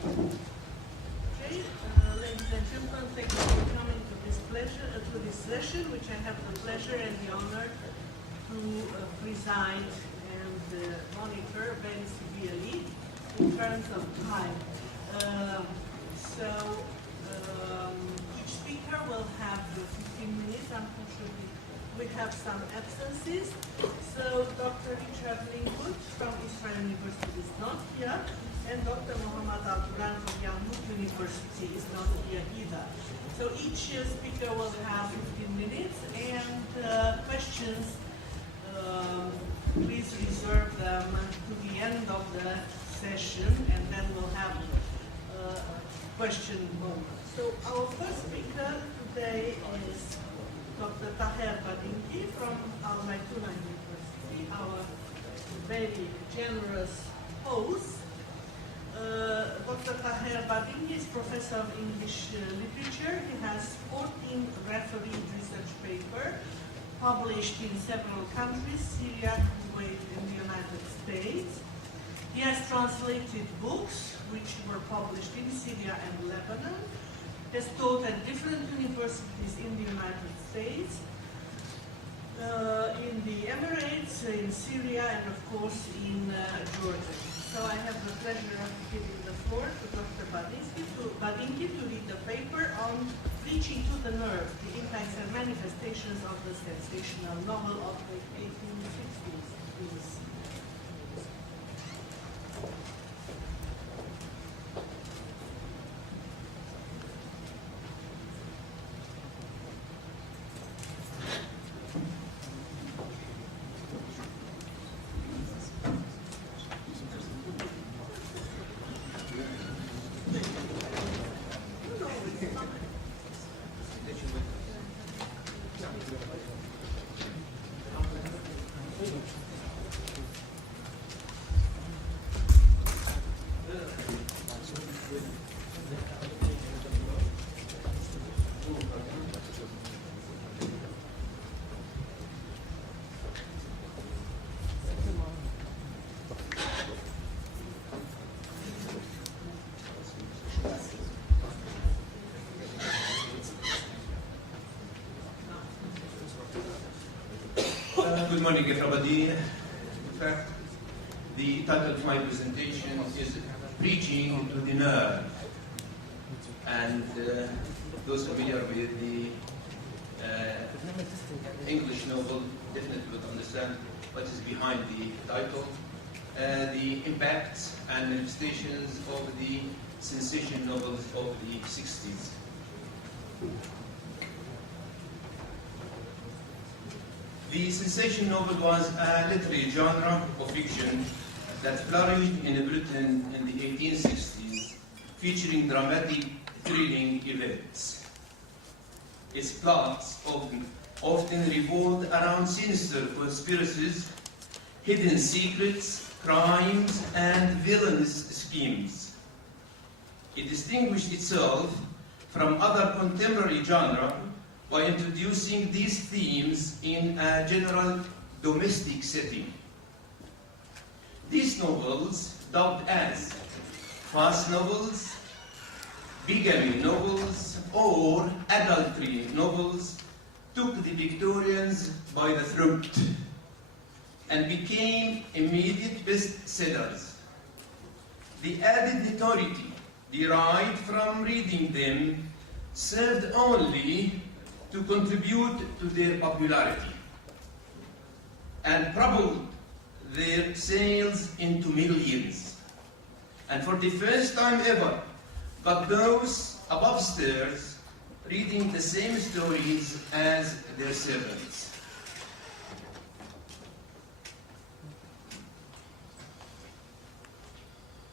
Okay, ladies and gentlemen, thank you for coming to this session, which I have the pleasure and the honor to preside and monitor very severely in terms of time. Each speaker will have 15 minutes. Unfortunately, we have some absences. So Dr. Richard Linkwood from Israel University is not here, and Dr. Mohammad Al-Quran from Yarmouk University is not here either. So each speaker will have 15 minutes, and questions, please reserve them to the end of the session, and then we'll have question moment. So our first speaker today is Dr. Taher Badinki from Al-Maytuna University, our very generous host. Dr. Taher Badinki is professor of English literature. He has 14 refereed research papers published in several countries, Syria, Kuwait, and the United States. He has translated books which were published in Syria and Lebanon, has taught at different universities in the United States, in the Emirates, in Syria, and of course in Georgia. So I have the pleasure of giving the floor to Dr. Badinki to read the paper on Reaching to the Nerve, the impacts and manifestations of the sensational novel of the 1860s. Please. Good morning, everybody. In fact, the title of my presentation is Reaching to the Nerve. And those familiar with the English novel definitely would understand what is behind the title. The impacts and manifestations of the sensation novels of the 60s. The sensation novel was a literary genre of fiction that flourished in Britain in the 1860s, featuring dramatic, thrilling events. Its plots often revolved around sinister conspiracies, hidden secrets, crimes, and villainous schemes. It distinguished itself from other contemporary genres by introducing these themes in a general domestic setting. These novels, dubbed as fast novels, bigamy novels, or adultery novels, took the Victorians by the throat and became immediate bestsellers. The added notoriety derived from reading them served only to contribute to their popularity and propelled their sales into millions. And for the first time ever, got those above stairs reading the same stories as their servants.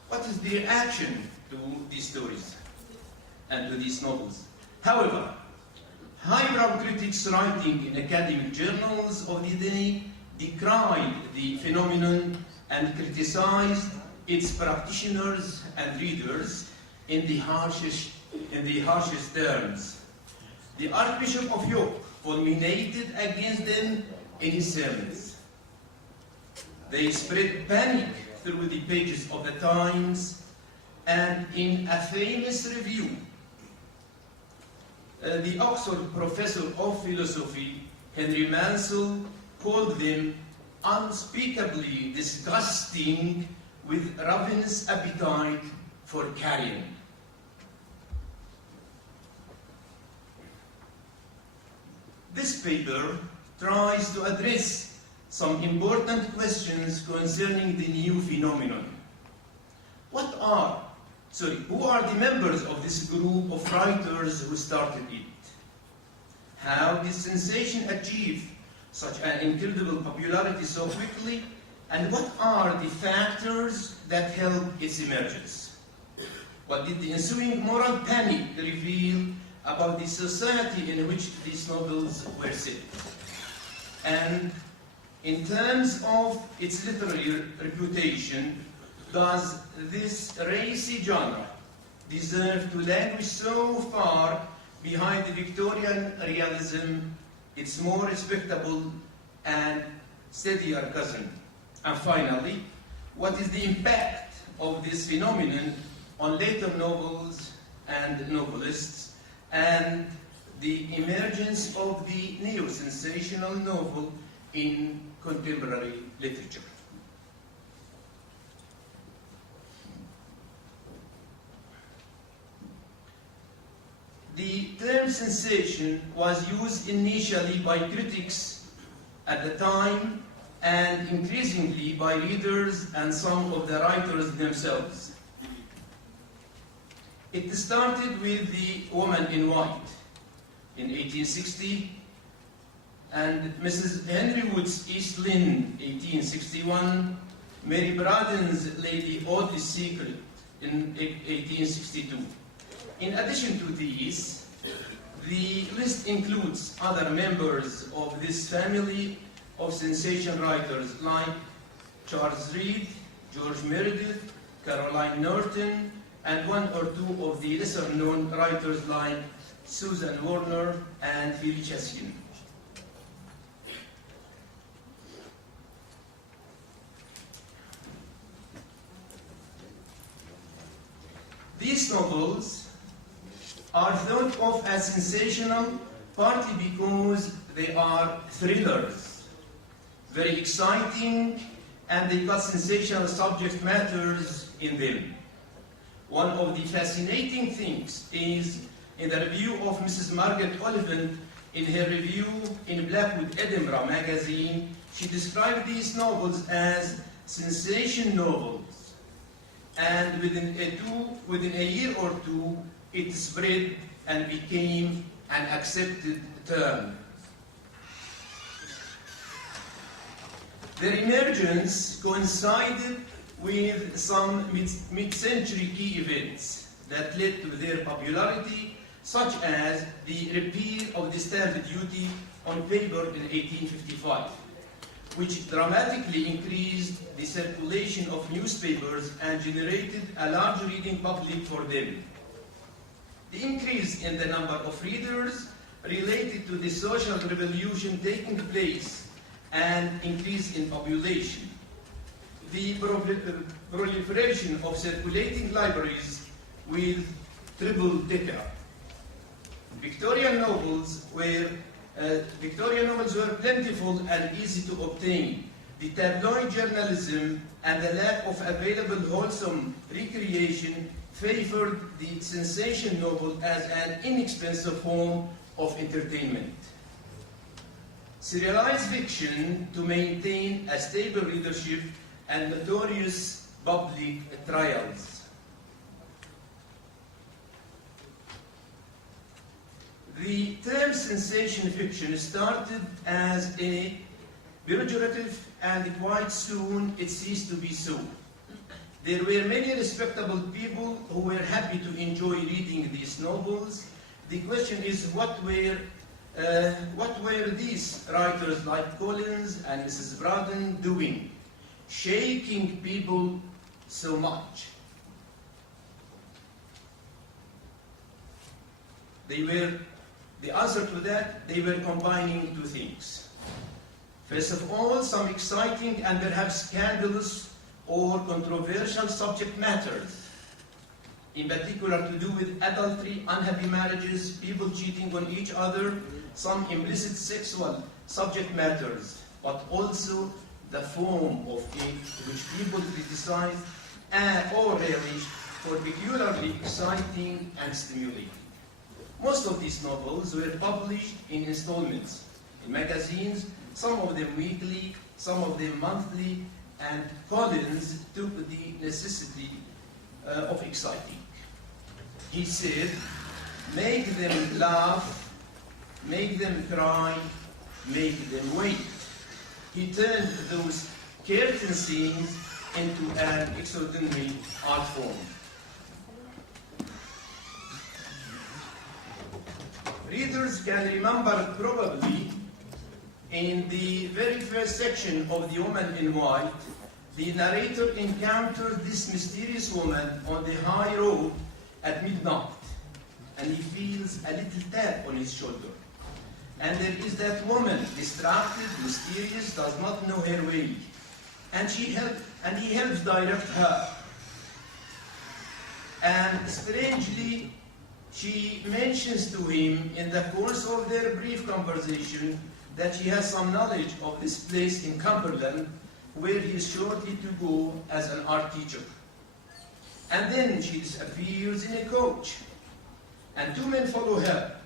What is the reaction to these stories and to these novels? However, highbrow critics writing in academic journals of the day decried the phenomenon and criticized its practitioners and readers in the harshest terms. The Archbishop of York fulminated against them in his sermons. They spread panic through the pages of the Times And in a famous review, the Oxford professor of philosophy, Henry Mansell, called them unspeakably disgusting with ravenous appetite for carrion. This paper tries to address some important questions concerning the new phenomenon. Who are the members of this group of writers who started it? How did sensation achieve such an incredible popularity so quickly? And what are the factors that help its emergence? What did the ensuing moral panic reveal about the society in which these novels were set? And in terms of its literary reputation, does this racy genre deserve to languish so far behind the Victorian realism, its more respectable and steadier cousin? And finally, what is the impact of this phenomenon on later novels and novelists, and the emergence of the neo-sensational novel in contemporary literature? The term sensation was used initially by critics at the time and increasingly by readers and some of the writers themselves. It started with The Woman in White in 1860 and Mrs. Henry Wood's East Lynne, 1861, Mary Braddon's Lady Audley's Secret in 1862. In addition to these, the list includes other members of this family of sensation writers like Charles Reade, George Meredith, Caroline Norton, and one or two of the lesser-known writers like Susan Warner and Felicia Skin. These novels are thought of as sensational partly because they are thrillers, very exciting, and they got sensational subject matters in them. One of the fascinating things is in the review of Mrs. Margaret Oliphant, in her review in Blackwood Edinburgh magazine, she described these novels as sensation novels. And within a year or two, it spread and became an accepted term. Their emergence coincided with some mid-century key events that led to their popularity, such as the repeal of the stamp duty on paper in 1855, which dramatically increased the circulation of newspapers and generated a large reading public for them. The increase in the number of readers related to the social revolution taking place and increase in population. The proliferation of circulating libraries with triple-decker. Victorian novels were plentiful and easy to obtain. The tabloid journalism and the lack of available wholesome recreation favored the sensation novel as an inexpensive form of entertainment. Serialized fiction to maintain a stable readership and notorious public trials. The term sensation fiction started as a pejorative and quite soon it ceased to be so. There were many respectable people who were happy to enjoy reading these novels. The question is, what were these writers like Collins and Mrs. Braddon doing, shaking people so much? The answer to that, they were combining two things. First of all, some exciting and perhaps scandalous or controversial subject matters. in particular to do with adultery, unhappy marriages, people cheating on each other, some implicit sexual subject matters, but also the form of it which people criticize or relish for peculiarly exciting and stimulating. Most of these novels were published in installments, in magazines, some of them weekly, some of them monthly, and Collins took the necessity of exciting. He said, make them laugh, make them cry, make them wait. He turned those curtain scenes into an extraordinary art form. Readers can remember probably in the very first section of The Woman in White, the narrator encountered this mysterious woman on the high road at midnight, and he feels a little tap on his shoulder. And there is that woman, distracted, mysterious, does not know her way, and he helps direct her. And strangely, she mentions to him in the course of their brief conversation that she has some knowledge of this place in Cumberland where he is shortly to go as an art teacher. And then she disappears in a coach, and two men follow her,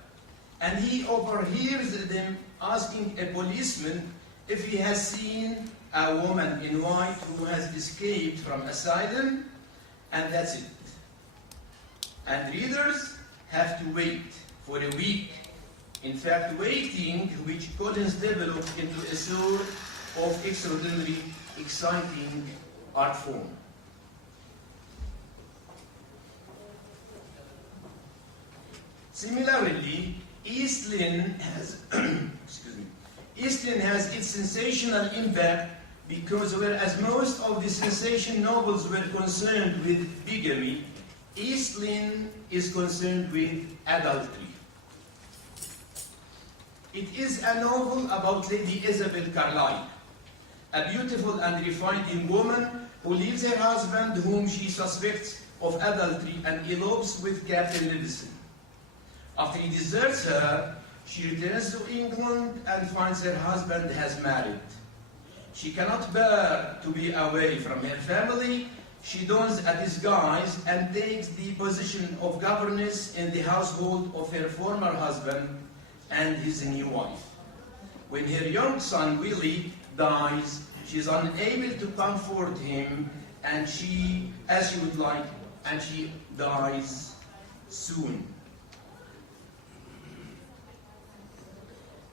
and he overhears them asking a policeman if he has seen a woman in white who has escaped from asylum, and that's it. And readers have to wait for a week. In fact, waiting, which Collins developed into a sort of extraordinary, exciting art form. Similarly, East Lynne has, East Lynne has its sensational impact because whereas most of the sensation novels were concerned with bigamy, East Lynne is concerned with adultery. It is a novel about Lady Isabel Carlyle, a beautiful and refined young woman who leaves her husband, whom she suspects of adultery, and elopes with Captain Lillison. After he deserts her, she returns to England and finds her husband has married. She cannot bear to be away from her family. She dons a disguise and takes the position of governess in the household of her former husband and his new wife. When her young son Willie dies, she is unable to comfort him, and she, as she would like, and she dies soon.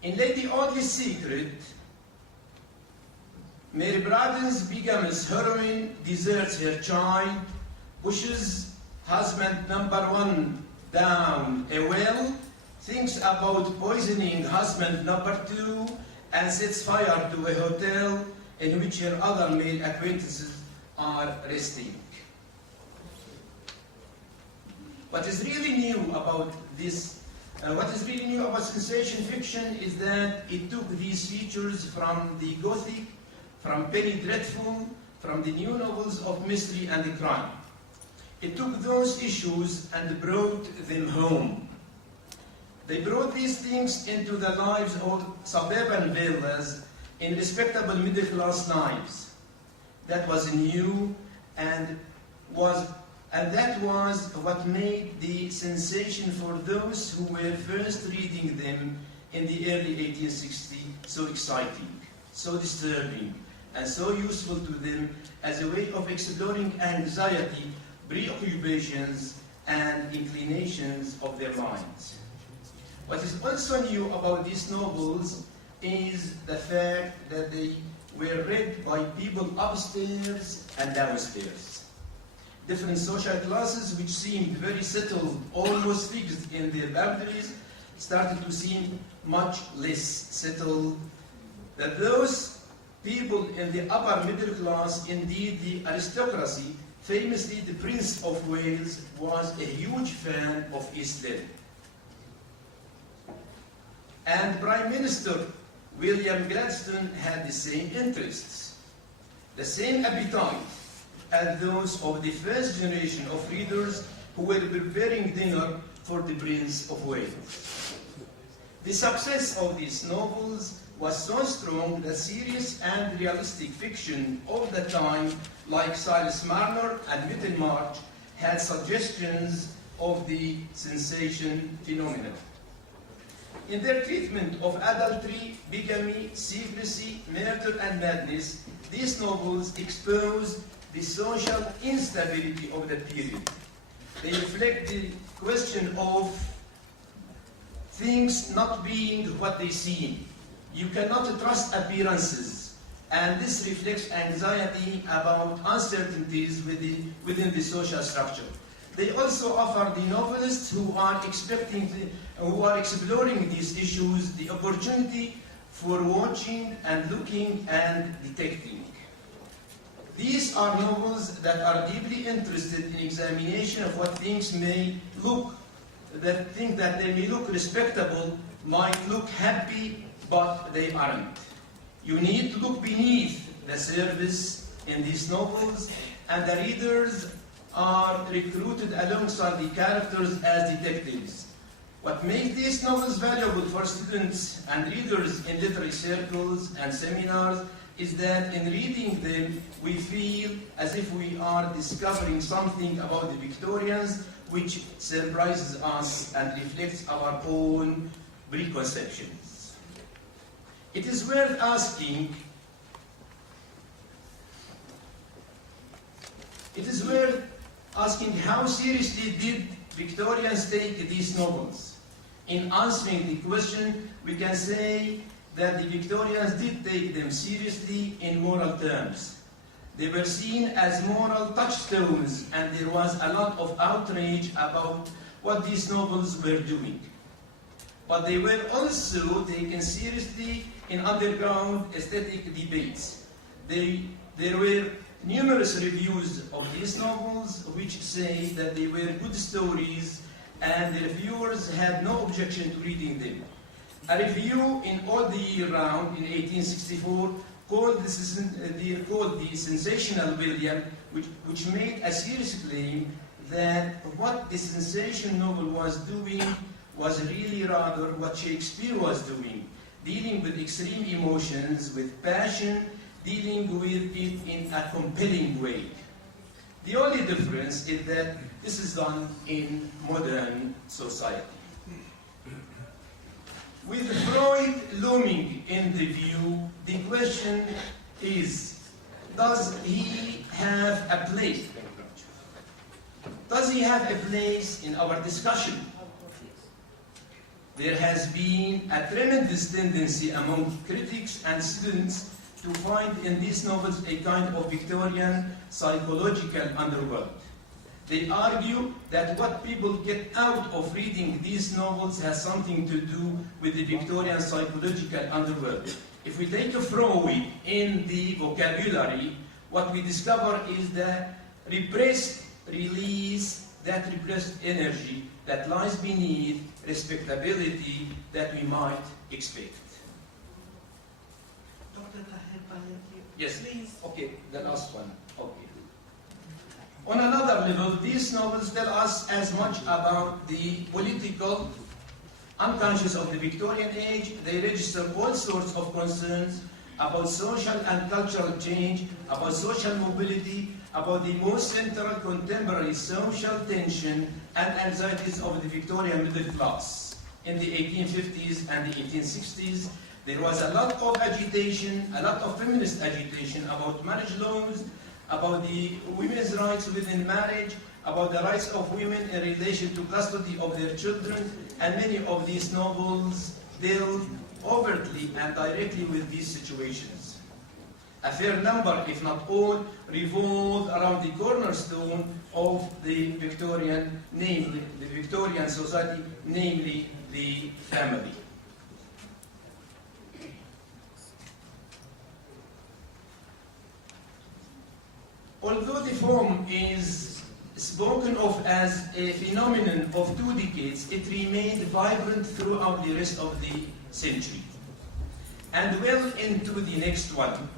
In Lady Audley's Secret, Mary Braddon's bigamous heroine deserts her child, pushes husband number one down a well, thinks about poisoning husband number two, and sets fire to a hotel in which her other male acquaintances are resting. What is really new about sensation fiction is that it took these features from the Gothic, from Penny Dreadful, from the new novels of mystery and the crime. It took those issues and brought them home. They brought these things into the lives of suburban villas in respectable middle-class lives. That was new, and that was what made the sensation for those who were first reading them in the early 1860s so exciting, so disturbing, and so useful to them as a way of exploring anxiety, preoccupations, and inclinations of their minds. What is also new about these novels is the fact that they were read by people upstairs and downstairs. Different social classes, which seemed very settled, almost fixed in their boundaries, started to seem much less settled. That those people in the upper middle class, indeed the aristocracy, famously the Prince of Wales, was a huge fan of East Lynne. And Prime Minister William Gladstone had the same interests, the same appetite as those of the first generation of readers who were preparing dinner for the Prince of Wales. The success of these novels was so strong that serious and realistic fiction of the time, like Silas Marner and Middlemarch, had suggestions of the sensation phenomenon. In their treatment of adultery, bigamy, secrecy, murder, and madness, these novels expose the social instability of the period. They reflect the question of things not being what they seem. You cannot trust appearances, and this reflects anxiety about uncertainties within the social structure. They also offer the novelists who are exploring these issues the opportunity for watching and looking and detecting. These are novels that are deeply interested in examination of what things may look, that think that they may look respectable, might look happy, but they aren't. You need to look beneath the surface in these novels, and the readers are recruited alongside the characters as detectives. What makes these novels valuable for students and readers in literary circles and seminars is that in reading them, we feel as if we are discovering something about the Victorians which surprises us and reflects our own preconceptions. It is worth asking, how seriously did Victorians take these novels? In answering the question, we can say that the Victorians did take them seriously in moral terms. They were seen as moral touchstones, and there was a lot of outrage about what these novels were doing. But they were also taken seriously in underground aesthetic debates. There were numerous reviews of these novels which say that they were good stories, and the reviewers had no objection to reading them. A review in All the Year Round in 1864 called the Sensational William, which made a serious claim that what the sensation novel was doing was really rather what Shakespeare was doing, dealing with extreme emotions, with passion, dealing with it in a compelling way. The only difference is that this is done in modern society. With Freud looming in the view, the question is, does he have a place? Does he have a place in our discussion? There has been a tremendous tendency among critics and students to find in these novels a kind of Victorian psychological underworld. They argue that what people get out of reading these novels has something to do with the Victorian psychological underworld. If we take a Freud in the vocabulary, what we discover is the repressed release, that repressed energy that lies beneath respectability that we might expect. Dr. Taher, yes, please. Okay, the last one. Okay. On another level, these novels tell us as much about the political unconscious of the Victorian age. They register all sorts of concerns about social and cultural change, about social mobility, about the most central contemporary social tension and anxieties of the Victorian middle class. In the 1850s and the 1860s, there was a lot of agitation, a lot of feminist agitation about marriage laws, about the women's rights within marriage, about the rights of women in relation to custody of their children, and many of these novels deal overtly and directly with these situations. A fair number, if not all, revolve around the cornerstone of the Victorian, namely the Victorian society, namely the family. Although the form is spoken of as a phenomenon of 2 decades, it remained vibrant throughout the rest of the century and well into the next one.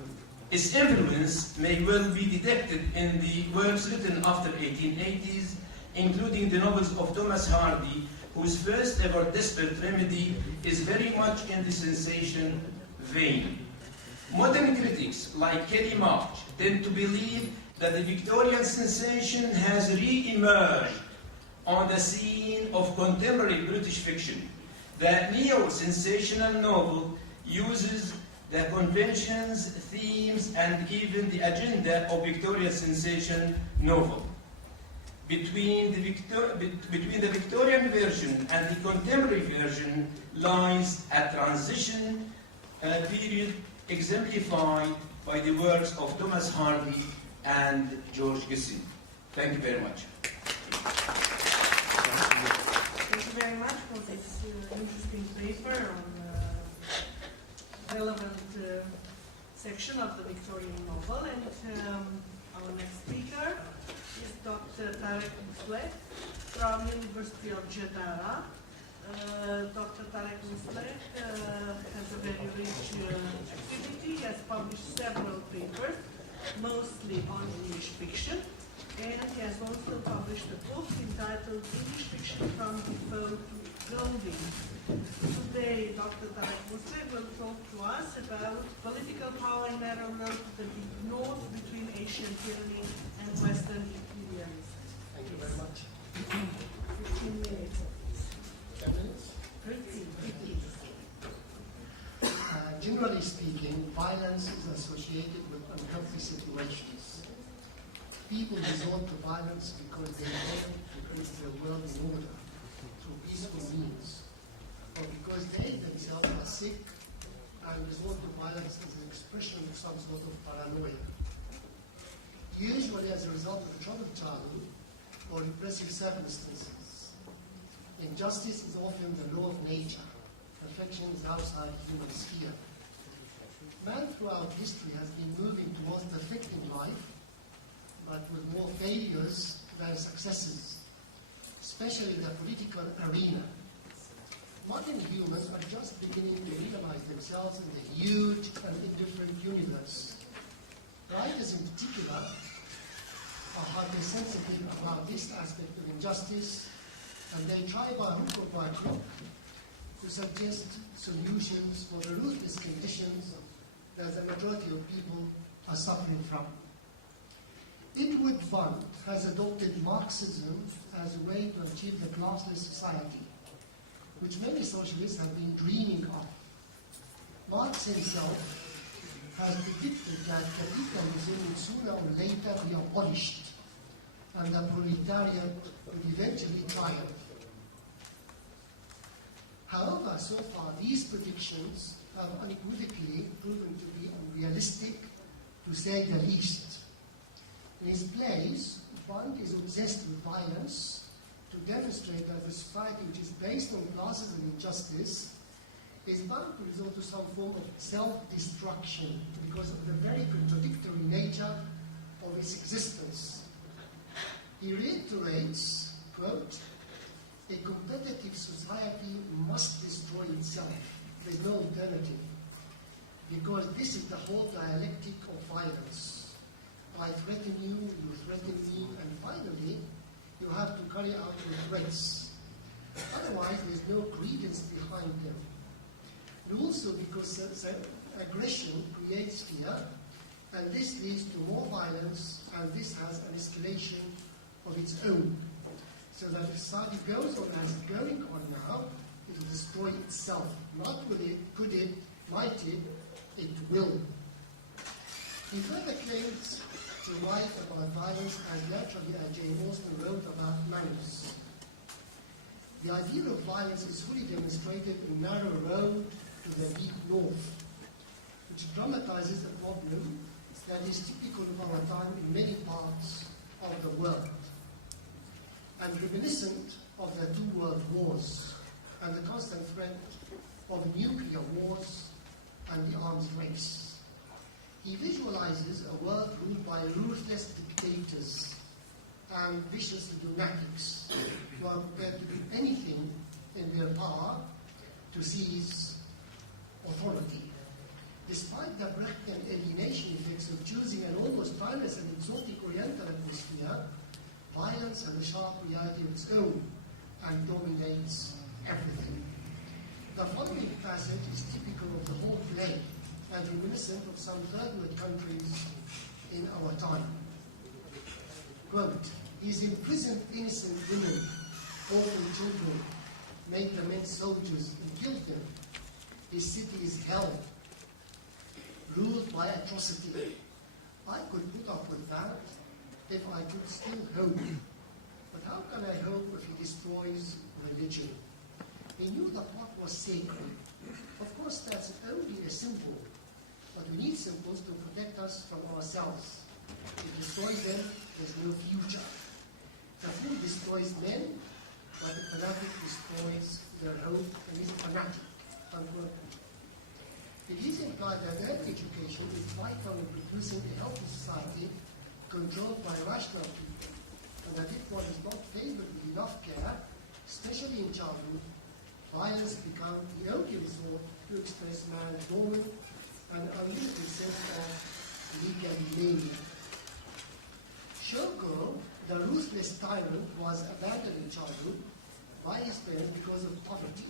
Its influence may well be detected in the works written after 1880s, including the novels of Thomas Hardy, whose first ever Desperate Remedy is very much in the sensation vein. Modern critics like Kelly March tend to believe that the Victorian sensation has re-emerged on the scene of contemporary British fiction. The neo-sensational novel uses the conventions, themes, and even the agenda of Victorian sensation novel. Between the Victorian version and the contemporary version lies a transition period exemplified by the works of Thomas Hardy and George Gissing. Thank you very much. Thank you very much for this interesting paper on relevant section of the Victorian novel. And our next speaker is Dr. Tarek Musleh from University of Jeddah. Dr. Tarek Musleh has a very rich activity. He has published several papers, mostly on English fiction, and he has also published a book entitled English Fiction from Defoe to Golding. Today, Dr. Tarek Musleh will talk to us about political power narrow road to the deep north between Asian tyranny and Western imperialism. Thank you very much. 15 minutes. 10 minutes? 15. Generally speaking, violence is associated with unhealthy situations. People resort to violence because they fail to create their world in order through peaceful means, or because they themselves are sick and resort to violence as an expression of some sort of paranoia. Usually as a result of a troubled childhood or repressive circumstances. Injustice is often the law of nature. Perfection is outside human sphere. Man throughout history has been moving towards perfecting life, but with more failures than successes, especially in the political arena. Modern humans are just beginning to realize themselves in the huge and indifferent universe. Writers in particular are hypersensitive about this aspect of injustice, and they try by hook or by crook to suggest solutions for the ruthless conditions that the majority of people are suffering from. Edward Bunt has adopted Marxism as a way to achieve the classless society, which many socialists have been dreaming of. Marx himself has predicted that capitalism would sooner or later be abolished, and the proletariat would eventually triumph. However, so far, these predictions have unequivocally proven to be unrealistic, to say the least. In his plays, Bunt is obsessed with violence to demonstrate that a society which is based on classes and injustice is bound to resort to some form of self-destruction because of the very contradictory nature of its existence. He reiterates, quote, "A competitive society must destroy itself. There's no alternative. Because this is the whole dialectic of violence. I threaten you, you threaten me, and finally, you have to carry out your threats. Otherwise, there's no credence behind them. And also because aggression creates fear, and this leads to more violence, and this has an escalation of its own. So that if society goes on as it's going on now, it will destroy itself. Not will it, could it, might it will." He further claims to write about violence as naturally as Jane Austen wrote about manners. The ideal of violence is fully demonstrated in Narrow Road to the Deep North, which dramatizes a problem that is typical of our time in many parts of the world, and reminiscent of the two world wars and the constant threat of nuclear wars and the arms race. He visualizes a world ruled by ruthless dictators and vicious lunatics who are prepared to do anything in their power to seize authority. Despite the breadth and alienation effects of choosing an almost timeless and exotic Oriental atmosphere, Violence has a sharp reality of its own and dominates everything. The following passage is typical of the whole play and reminiscent of some third-world countries in our time. Quote, "His imprisoned innocent women, orphan children, make the men soldiers and kill them. His city is hell, ruled by atrocity. I could put up with that if I could still hope. But how can I hope if he destroys religion? He knew that what was sacred. Of course, that's only a symbol, but we need symbols to protect us from ourselves. If he destroys them, there's no future. The fool destroys men, but the fanatic destroys their hope and is a fanatic." Unquote. It is implied that early education is vital in producing a healthy society controlled by rational people, and that if one is not favored with enough care, especially in childhood, violence becomes the only resort to express man's dormant and unlimited sense of legality. Shoko, the ruthless tyrant, was abandoned in childhood by his parents because of poverty.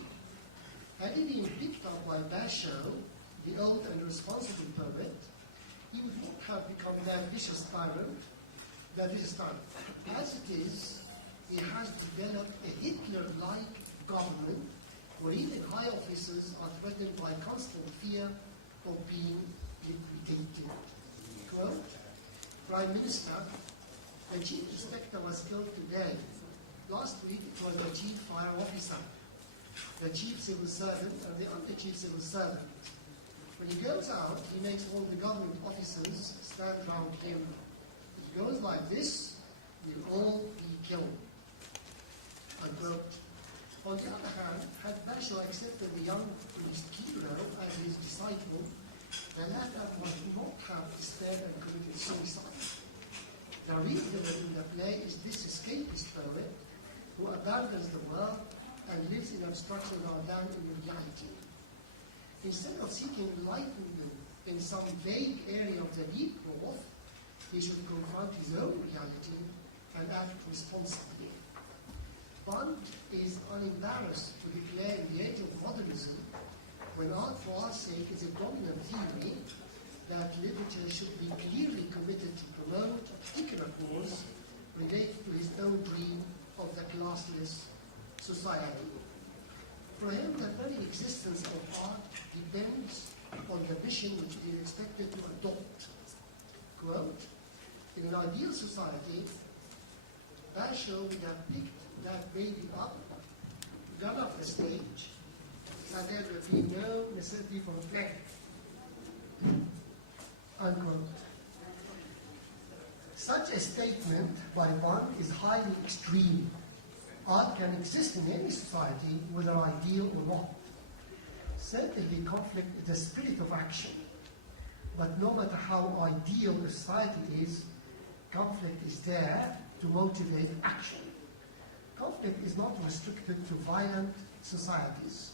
Had he been picked up by Basho, the old and responsible poet, he would not have become that vicious tyrant. As it is, he has developed a Hitler-like government where even high officers are threatened by constant fear of being liquidated. Quote, "Prime Minister, the chief inspector was killed today. Last week it was the chief fire officer, the chief civil servant, and the under-chief civil servant. When he goes out, he makes all the government officers stand around him. If he goes like this, we'll all be killed." Unquote. On the other hand, had Basho accepted the young priest Kiro as his disciple, the latter might not have despaired and committed suicide. The real villain in the play is this escapist poet who abandons the world and lives in abstraction rather than in reality. Instead of seeking enlightenment in some vague area of the deep north, he should confront his own reality and act responsibly. Bond is unembarrassed to declare in the age of modernism, when art for art's sake is a dominant theory, that literature should be clearly committed to promote a particular cause related to his own dream of the classless society. For him, the very existence of art depends on the mission which it is expected to adopt. Quote, "In an ideal society, Basho would have picked that baby up, gone off the stage, and there would be no necessity for play." Unquote. Such a statement by Bond is highly extreme. Art can exist in any society, whether ideal or not. Certainly, conflict is the spirit of action. But no matter how ideal a society is, conflict is there to motivate action. Conflict is not restricted to violent societies,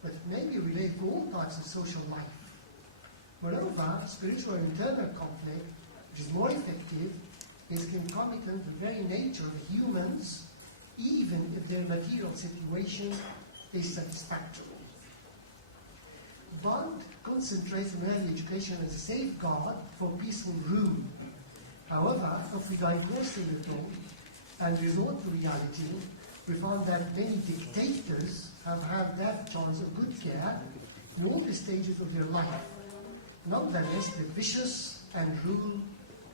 but it may be related to all types of social life. Moreover, spiritual and internal conflict, which is more effective, is concomitant to the very nature of humans, even if their material situation is satisfactory. Bond concentrates on early education as a safeguard for peaceful rule. However, if we digress a little and resort to reality, we found that many dictators have had that chance of good care in all the stages of their life. Nonetheless, they're vicious and ruled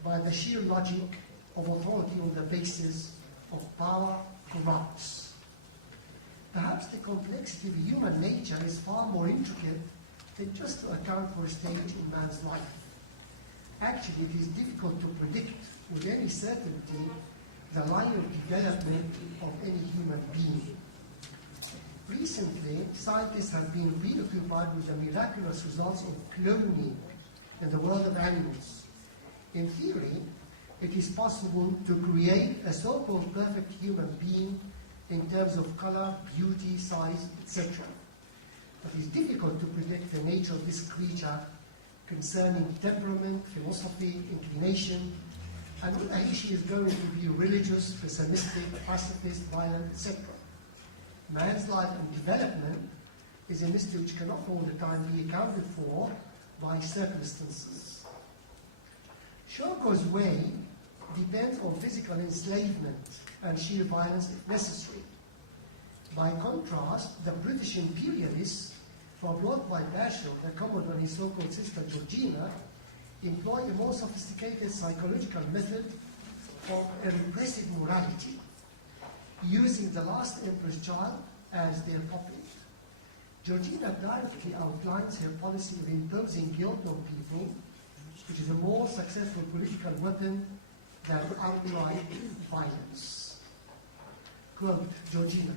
by the sheer logic of authority on the basis of power corrupts. Perhaps the complexity of human nature is far more intricate than just to account for a stage in man's life. Actually, it is difficult to predict with any certainty the line of development of any human being. Recently, scientists have been preoccupied with the miraculous results of cloning in the world of animals. In theory, it is possible to create a so-called perfect human being in terms of color, beauty, size, etc. But it is difficult to predict the nature of this creature concerning temperament, philosophy, inclination, and whether he is going to be religious, pessimistic, pacifist, violent, etc. Man's life and development is a mystery which cannot all the time be accounted for by circumstances. Shogo's way depends on physical enslavement and sheer violence if necessary. By contrast, the British imperialists, followed by Bashir, the Commodore and his so-called sister Georgina, employ a more sophisticated psychological method of a repressive morality, using the last emperor's child as their puppet. Georgina directly outlines her policy of imposing guilt on people, which is a more successful political weapon than outright violence. Quote, Georgina,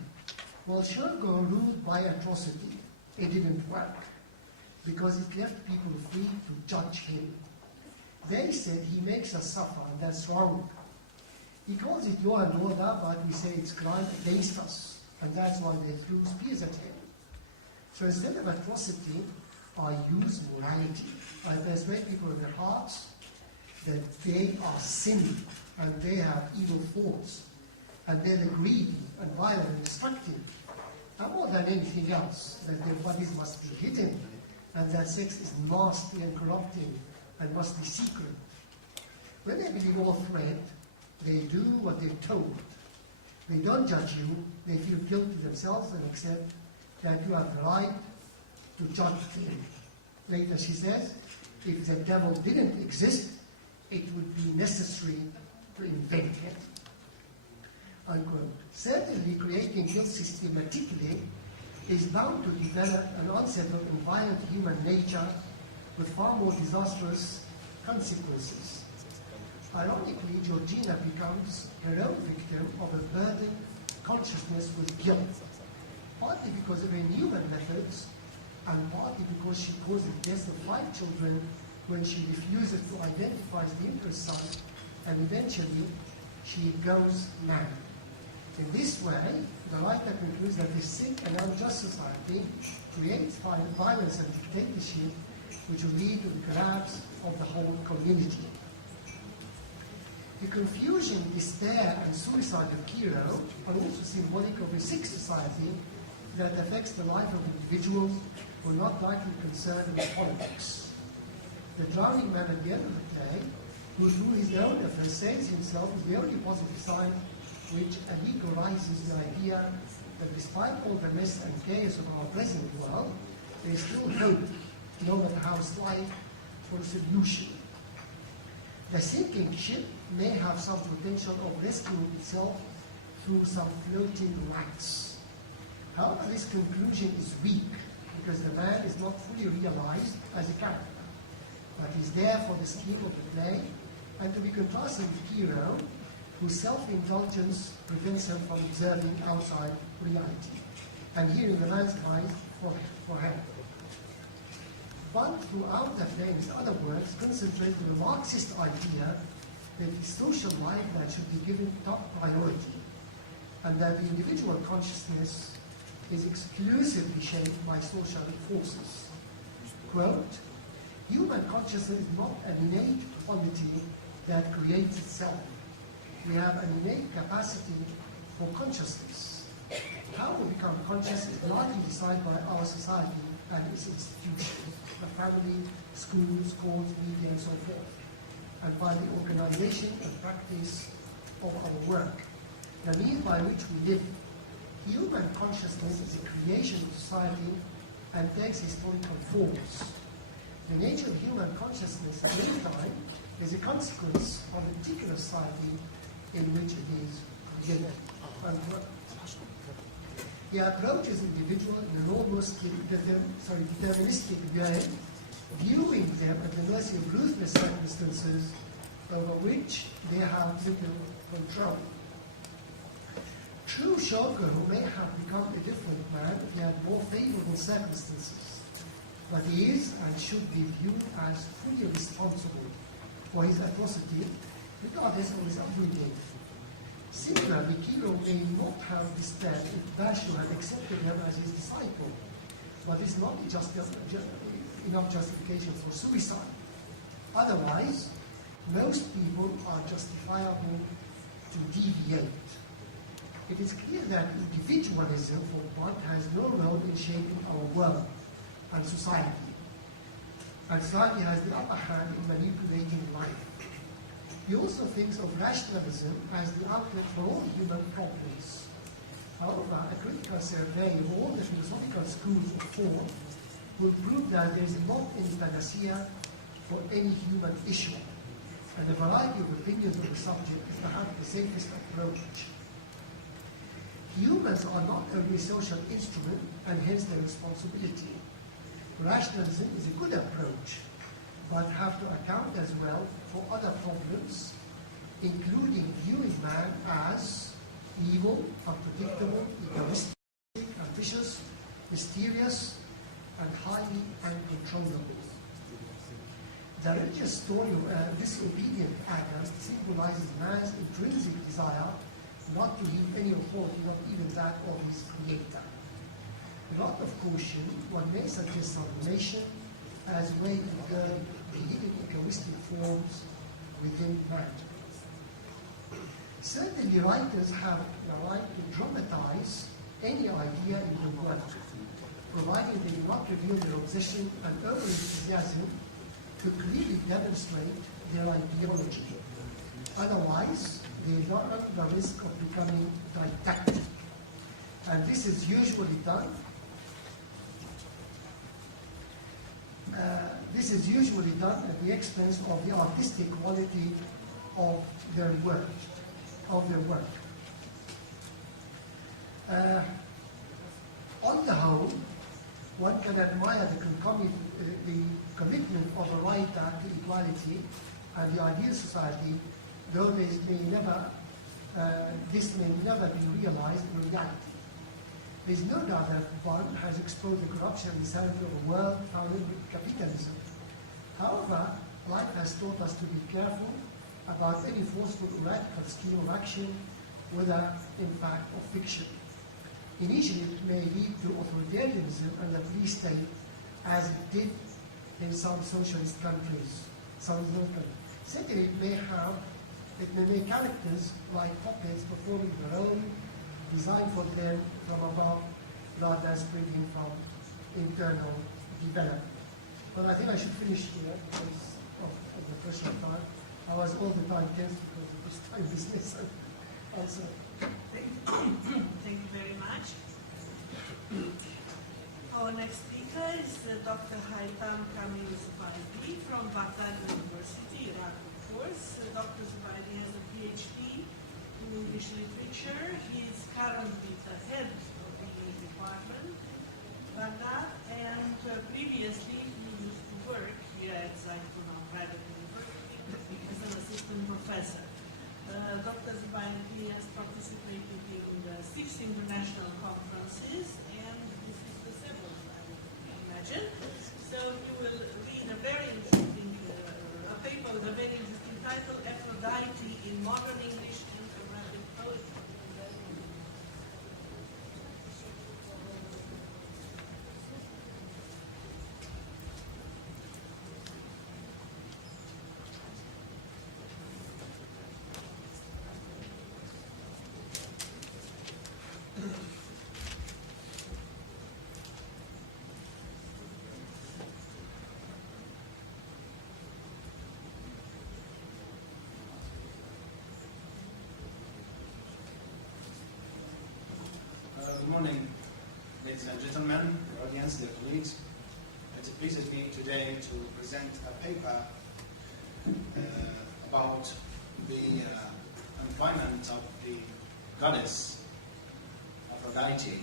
while Shogo ruled by atrocity, it didn't work, because it left people free to judge him. They said he makes us suffer, and that's wrong. He calls it law and order, but we say it's crime against us, and that's why they threw spears at him. So instead of atrocity, I use morality. I persuade people in their hearts that they are sinning, and they have evil thoughts, and they're greedy and violent and destructive. And more than anything else, that their bodies must be hidden, and that sex is nasty and corrupting, and must be secret. When they believe all threat, they do what they're told. They don't judge you, they feel guilty themselves and accept that you have the right to judge them. Later she says, if the devil didn't exist, it would be necessary to invent him. Unquote. Certainly creating guilt systematically is bound to develop an unsettled and violent human nature with far more disastrous consequences. Ironically, Georgina becomes her own victim of a burdened consciousness with guilt, partly because of inhuman methods, and partly because she caused the deaths of 5 children when she refuses to identify as the emperor's son, and eventually she goes mad. In this way, the writer concludes that this sick and unjust society creates violence and dictatorship, which will lead to the collapse of the whole community. The confusion, despair, and suicide of Kiro are also symbolic of a sick society that affects the life of individuals who are not likely concerned with politics. The drowning man at the end of the play, who through his own efforts saves himself, is the only positive sign which allegorizes the idea that despite all the mess and chaos of our present world, there is still hope, no matter how slight, for a solution. The sinking ship may have some potential of rescuing itself through some floating lights. However, this conclusion is weak because the man is not fully realized as a character, but is there for the scheme of the play and to be contrasted with Hero, whose self-indulgence prevents him from observing outside reality and hearing the man's mind for him. But throughout the play, in other words, concentrates on the Marxist idea that the social life that should be given top priority, and that the individual consciousness is exclusively shaped by social forces. Quote, human consciousness is not an innate quality that creates itself. We have an innate capacity for consciousness. How we become conscious is largely decided by our society and its institutions, the family, schools, courts, media, and so forth, and by the organization and practice of our work, the means by which we live. Human consciousness is a creation of society and takes historical forms. The nature of human consciousness at any time is a consequence of a particular society in which it is created. He approaches individual in an almost deterministic way, viewing them at the mercy of ruthless circumstances over which they have little control. True Shogo may have become a different man if he had more favorable circumstances, but he is and should be viewed as fully responsible for his atrocity, regardless of his upbringing. Similarly, Kiro may not have despaired if Basho had accepted him as his disciple, but is not enough justification for suicide. Otherwise, most people are justifiable to deviate. It is clear that individualism for Kant has no role in shaping our world and society. And society has the upper hand in manipulating life. He also thinks of rationalism as the outlet for all human problems. However, a critical survey of all the philosophical schools of thought will prove that there is not any panacea for any human issue, and a variety of opinions on the subject is perhaps the safest approach. Humans are not only a social instrument, and hence their responsibility. Rationalism is a good approach, but have to account as well for other problems, including viewing man as evil, unpredictable, egoistic, ambitious, mysterious, and highly uncontrollable. The religious story of disobedient Adam symbolizes man's intrinsic desire not to heed any authority, not even that of his creator. Without of caution, one may suggest sublimation as a way to learn the hidden egoistic forms within man. Certainly, writers have the right to dramatize any idea in the work, providing they do not reveal their obsession and over-enthusiasm to clearly demonstrate their ideology. Otherwise, they run the risk of becoming didactic. And this is usually done at the expense of the artistic quality of their work. On the whole, one can admire the commitment of a writer to equality and the ideal society, though this may never be realized in reality. There is no doubt that one has exposed the corruption and insanity of a world founded with capitalism. However, life has taught us to be careful about any forceful or radical scheme of action, whether in fact or fiction. Initially, it may lead to authoritarianism and the police state, as it did in some socialist countries. Secondly, it may make characters like puppets performing their own, designed for them from above, rather than springing from internal development. But I think I should finish here because of the pressure of time. I was all the time tense because it was time business and also. Thank you very much. Our next speaker is Dr. Haytham Kamil Zubaydi from Baghdad University, Iraq, of course. Dr. Zubaydi has a PhD in English literature. He is currently the head of the English department, Baghdad, and previously he used to work here at Zaytuna Private University as an assistant professor. Dr. Zubaydi has participated in 6 international conferences, and this is the 7th, I imagine. So he will read a very interesting a paper with a very interesting title, Aphrodite in Modern English and Arabic Poetry. Good morning, ladies and gentlemen, the audience, dear colleagues. It pleases me today to present a paper about the employment of the goddess Aphrodite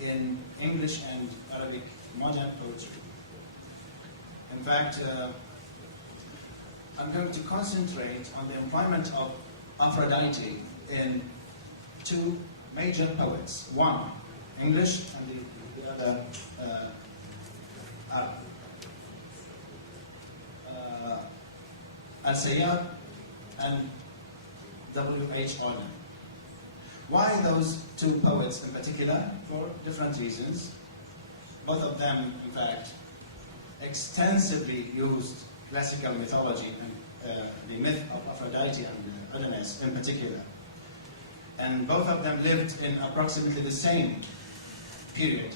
in English and Arabic modern poetry. In fact, I'm going to concentrate on the employment of Aphrodite in 2 major poets, one English and the other Arab. Al-Sayyab and W.H. Auden. Why those 2 poets in particular? For different reasons. Both of them, in fact, extensively used classical mythology and the myth of Aphrodite and Adonis in particular. And both of them lived in approximately the same period.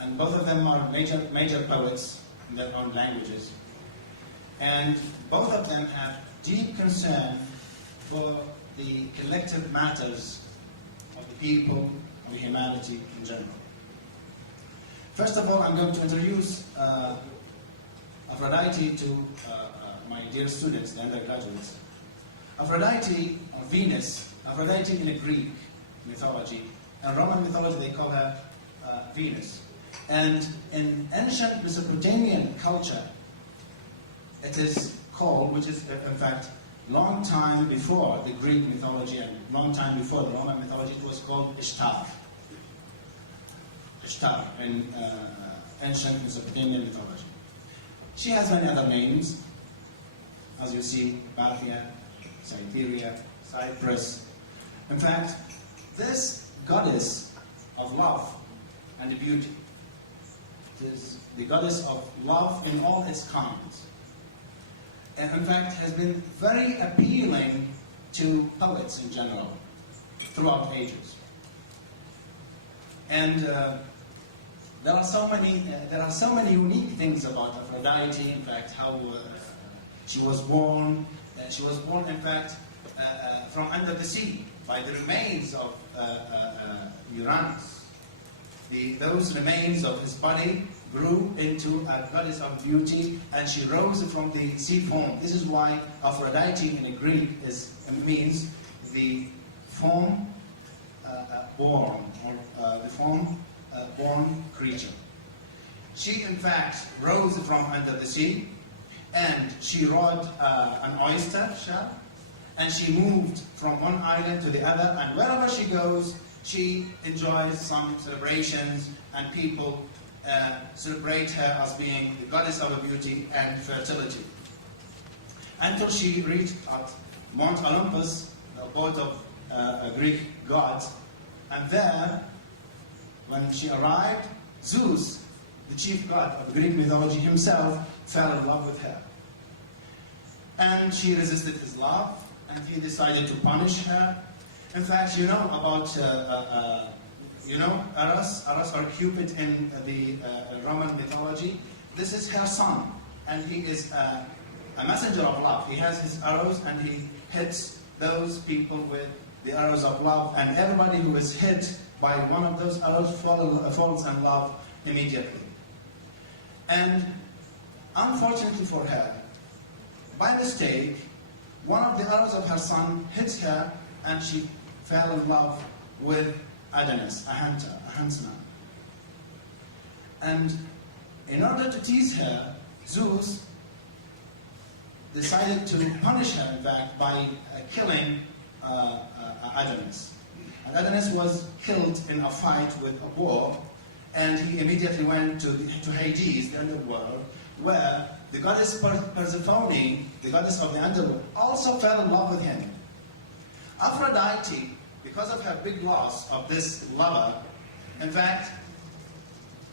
And both of them are major poets in their own languages. And both of them have deep concern for the collective matters of the people, of humanity in general. First of all, I'm going to introduce Aphrodite to my dear students, the undergraduates. Aphrodite, or Venus, Aphrodite in a Greek mythology, and Roman mythology they call her Venus. And in ancient Mesopotamian culture, it is called, which is in fact long time before the Greek mythology and long time before the Roman mythology, it was called Ishtar. Ishtar in ancient Mesopotamian mythology. She has many other names, as you see, Parthia, Cytherea, Cyprus. In fact, this goddess of love and beauty is the goddess of love in all its kinds. And in fact, has been very appealing to poets in general throughout ages. And there are so many unique things about Aphrodite. In fact, how she was born. She was born, in fact, from under the sea by the remains of Uranus. Those remains of his body grew into a goddess of beauty, and she rose from the sea foam. This is why Aphrodite in Greek means the foam born, or the foam born creature. She, in fact, rose from under the sea, and she rode an oyster shell, and she moved from one island to the other, and wherever she goes, she enjoys some celebrations, and people celebrate her as being the goddess of beauty and fertility. Until she reached at Mount Olympus, the abode of Greek gods, and there, when she arrived, Zeus, the chief god of Greek mythology himself, fell in love with her. And she resisted his love, and he decided to punish her. In fact, you know about Eros or Cupid in the Roman mythology. This is her son, and he is a messenger of love. He has his arrows, and he hits those people with the arrows of love, and everybody who is hit by one of those arrows falls in love immediately. And unfortunately for her, by mistake, one of the arrows of her son hits her, and she fell in love with Adonis, a huntsman. And in order to tease her, Zeus decided to punish her, in fact, by killing Adonis. And Adonis was killed in a fight with a boar, and he immediately went to Hades, the underworld, where the goddess Persephone, the goddess of the underworld, also fell in love with him. Aphrodite, because of her big loss of this lover, in fact,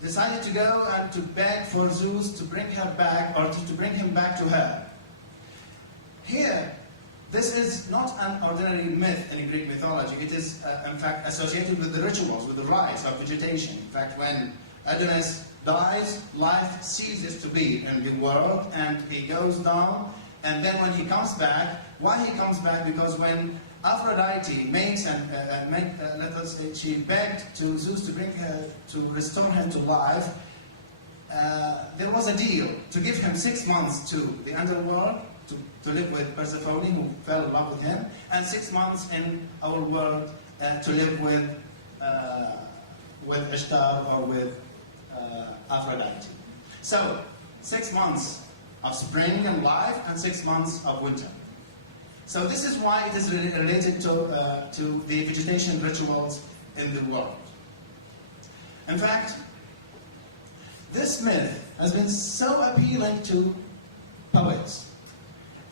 decided to go and to beg for Zeus to bring her back, or to bring him back to her. Here, this is not an ordinary myth in Greek mythology. It is, in fact, associated with the rituals, with the rites of vegetation. In fact, when Adonis dies, life ceases to be in the world, and he goes down. And then when he comes back, why he comes back? Because when Aphrodite she begged to Zeus to bring her, to restore him to life, there was a deal to give him 6 months to the underworld, to live with Persephone, who fell in love with him, and 6 months in our world to live with Ishtar or with Aphrodite. So, 6 months of spring and life, and 6 months of winter. So this is why it is related to the vegetation rituals in the world. In fact, this myth has been so appealing to poets,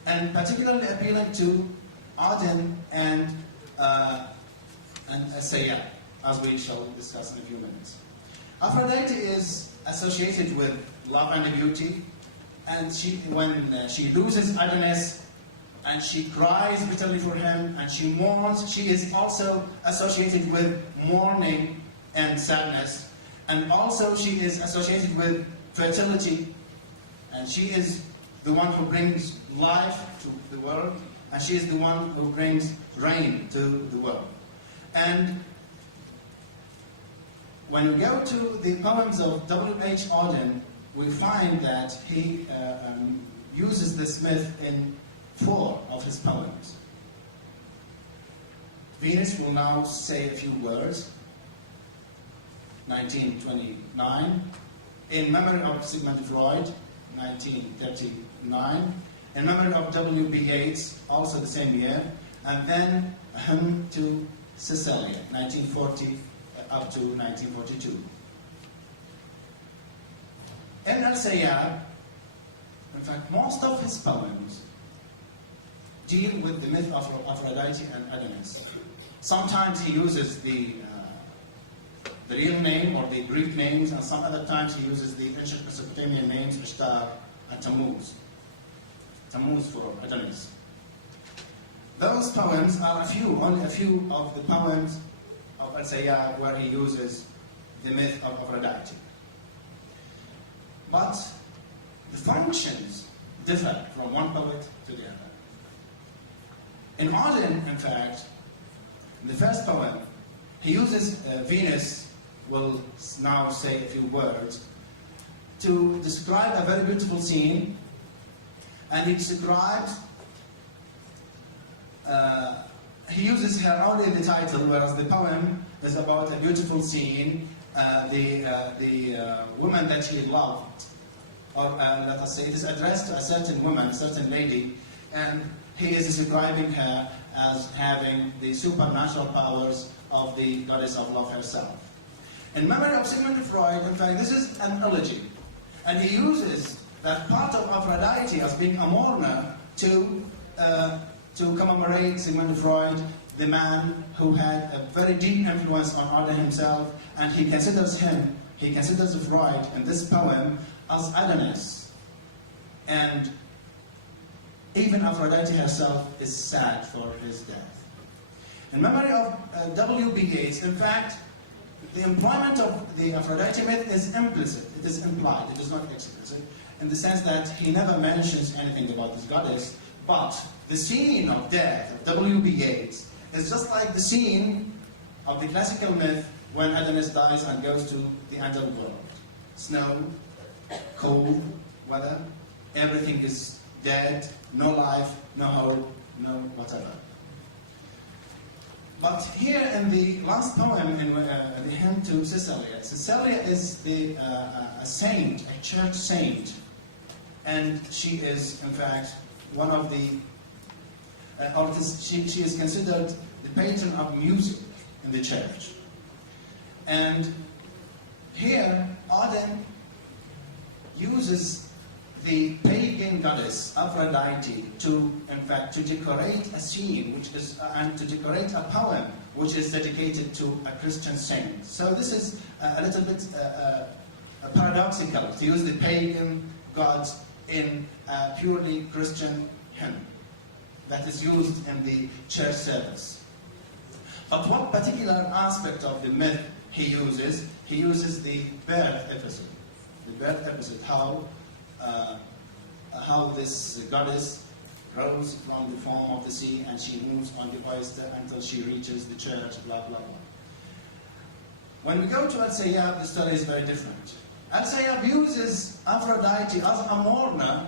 and particularly appealing to Aden and Sayya, as we shall discuss in a few minutes. Aphrodite is associated with love and beauty, and when she loses Adonis, and she cries bitterly for him, and she mourns. She is also associated with mourning and sadness, and also she is associated with fertility, and she is the one who brings life to the world, and she is the one who brings rain to the world. And when we go to the poems of W.H. Auden, we find that he uses this myth in 4 of his poems. Venus will now say a few words, 1929. In memory of Sigmund Freud, 1939. In memory of W.B. Yeats, also the same year. And then a hymn to Cecilia, 1940 up to 1942. In Al-Sayyab, in fact, most of his poems deal with the myth of Aphrodite and Adonis. Sometimes he uses the real name or the Greek names, and some other times he uses the ancient Mesopotamian names, Ishtar and Tammuz. Tammuz for Adonis. Those poems are only a few of the poems of Al-Sayyab where he uses the myth of Aphrodite. But the functions differ from one poet to the other. In Auden, in fact, in the first poem, he uses Venus, will now say a few words, to describe a very beautiful scene, and he describes, he uses her only in the title, whereas the poem is about a beautiful scene, the woman that she loved, or let us say it is addressed to a certain woman, a certain lady, and he is describing her as having the supernatural powers of the goddess of love herself. In memory of Sigmund Freud, in fact, this is an elegy, and he uses that part of Aphrodite as being a mourner to commemorate Sigmund Freud, the man who had a very deep influence on Auden himself, and he considers Freud in this poem as Adonis. And even Aphrodite herself is sad for his death. In memory of W.B. Yeats, in fact, the employment of the Aphrodite myth is implicit, it is implied, it is not explicit, in the sense that he never mentions anything about this goddess, but the scene of death of W.B. Yeats is just like the scene of the classical myth when Adonis dies and goes to the underworld. Snow, cold weather, everything is dead, no life, no hope, no whatever. But here in the last poem, in the hymn to Cecilia, Cecilia is a saint, a church saint, and she is, in fact, one of the she is considered the patron of music in the church. And here, Auden uses the pagan goddess Aphrodite to, in fact, to decorate a scene, which is, and to decorate a poem which is dedicated to a Christian saint. So this is a little bit paradoxical to use the pagan gods in a purely Christian hymn that is used in the church service. But what particular aspect of the myth he uses? He uses the birth episode. The birth episode, how this goddess rose from the foam of the sea and she moves on the oyster until she reaches the church, blah, blah, blah. When we go to Al-Sayyab, the story is very different. Al-Sayyab uses Aphrodite as a mourner,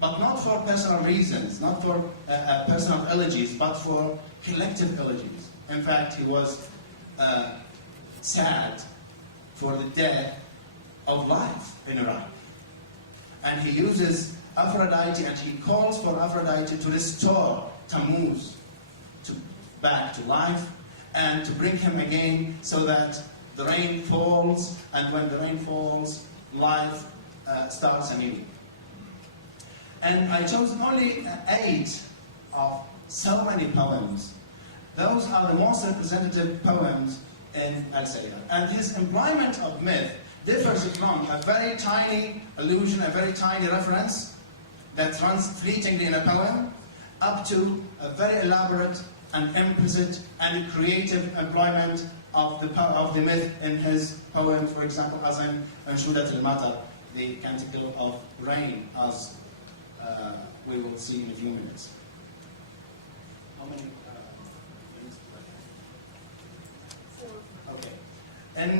but not for personal reasons, not for personal elegies, but for collective elegies. In fact, he was sad for the death of life in Iraq. And he uses Aphrodite and he calls for Aphrodite to restore Tammuz back to life and to bring him again so that the rain falls, and when the rain falls, life starts anew. And I chose only 8 of so many poems. Those are the most representative poems in Al-Sayyab. And his employment of myth differs from a very tiny allusion, a very tiny reference that runs fleetingly in a poem, up to a very elaborate and implicit and creative employment of the myth in his poem, for example, as in Anshudat al-Matar, the Canticle of Rain, as we will see in a few minutes. How many minutes? Okay. In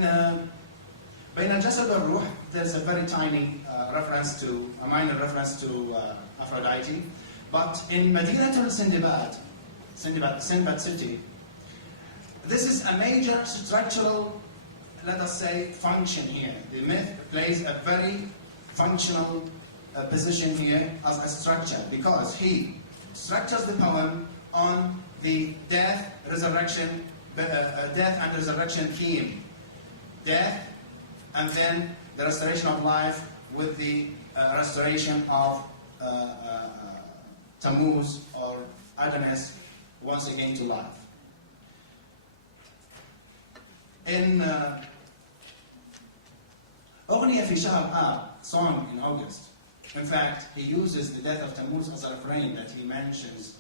بين الجسد والروح, there's a very tiny a minor reference to Aphrodite, but in Madinatul Sindbad city, this is a major structural, let us say, function here. The myth plays a very functional position here as a structure, because he structures the poem on the death and resurrection theme. Death, and then the restoration of life with the restoration of Tammuz or Adonis once again to life. In أغنية في شهر آب, song in August, in fact, he uses the death of Tammuz as a refrain that he mentions.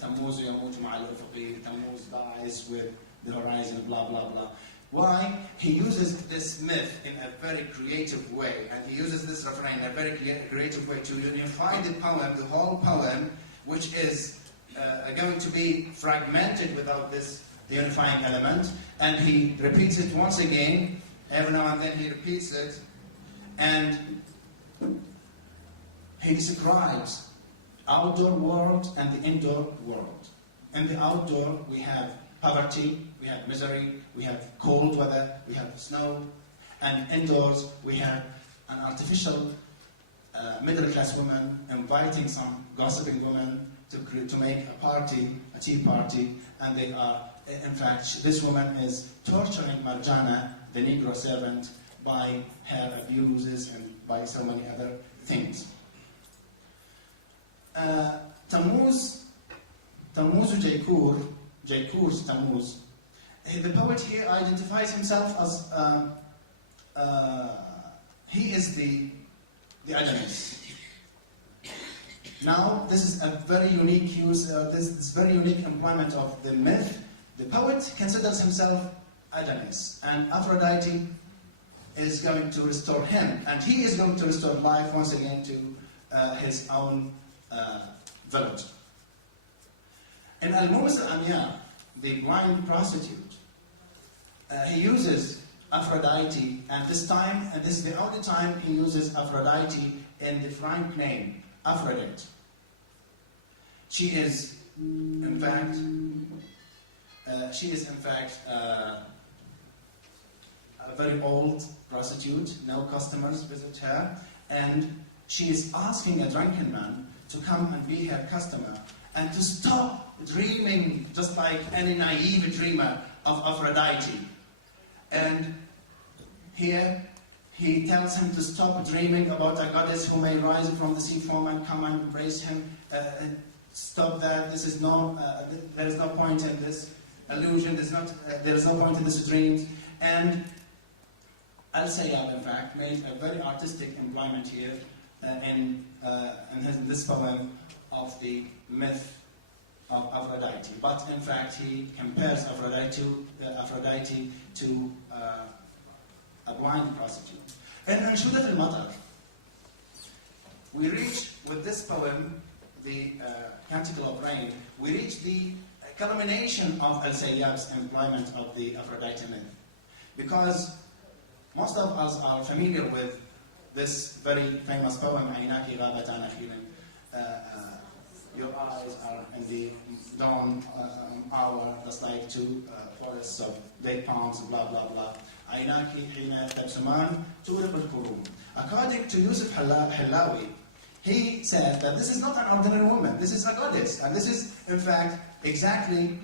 Tammuz يموت مع الأفقي, Tammuz dies with the horizon, blah, blah, blah. Why? He uses this myth in a very creative way, and he uses this refrain in a very creative way to unify the poem, the whole poem, which is going to be fragmented without this unifying element, and he repeats it once again. Every now and then he repeats it, and he describes outdoor world and the indoor world. In the outdoor, we have poverty, we have misery, we have cold weather, we have snow, and indoors we have an artificial middle-class woman inviting some gossiping woman to make a party, a tea party, and they are, in fact, this woman is torturing Marjana, the Negro servant, by her abuses and by so many other things. Tammuz Jaykur's Tammuz, the poet here identifies himself as he is the Adonis. Now, this is a very unique use, this very unique employment of the myth. The poet considers himself Adonis, and Aphrodite is going to restore him, and he is going to restore life once again to his own village. In Al-Mumis al-Amya, the blind prostitute, he uses Aphrodite, and this is the only time he uses Aphrodite in the frank name, Aphrodite. She is, in fact, a very old prostitute. No customers visit her, and she is asking a drunken man to come and be her customer and to stop dreaming, just like any naive dreamer, of Aphrodite. And here he tells him to stop dreaming about a goddess who may rise from the sea foam and come and embrace him. Stop that. This is there is no point in this illusion. There is no point in this dream. And Al-Sayyab, in fact, made a very artistic employment here in this poem of the myth of Aphrodite. But in fact, he compares Aphrodite to a blind prostitute. In Anshudat al-Matar, we reach, with this poem, the Canticle of Rain, we reach the culmination of Al-Sayyab's employment of the Aphrodite myth. Because most of us are familiar with this very famous poem, Aynaki Ghabatan Akhiran. Your eyes are in the dawn hour, just like two forests of date palms, blah, blah, blah. Aynaki Hina Tabsaman, Turib al-Kurum. According to Yusuf Hilawi, he said that this is not an ordinary woman, this is a goddess. And this is, in fact, exactly,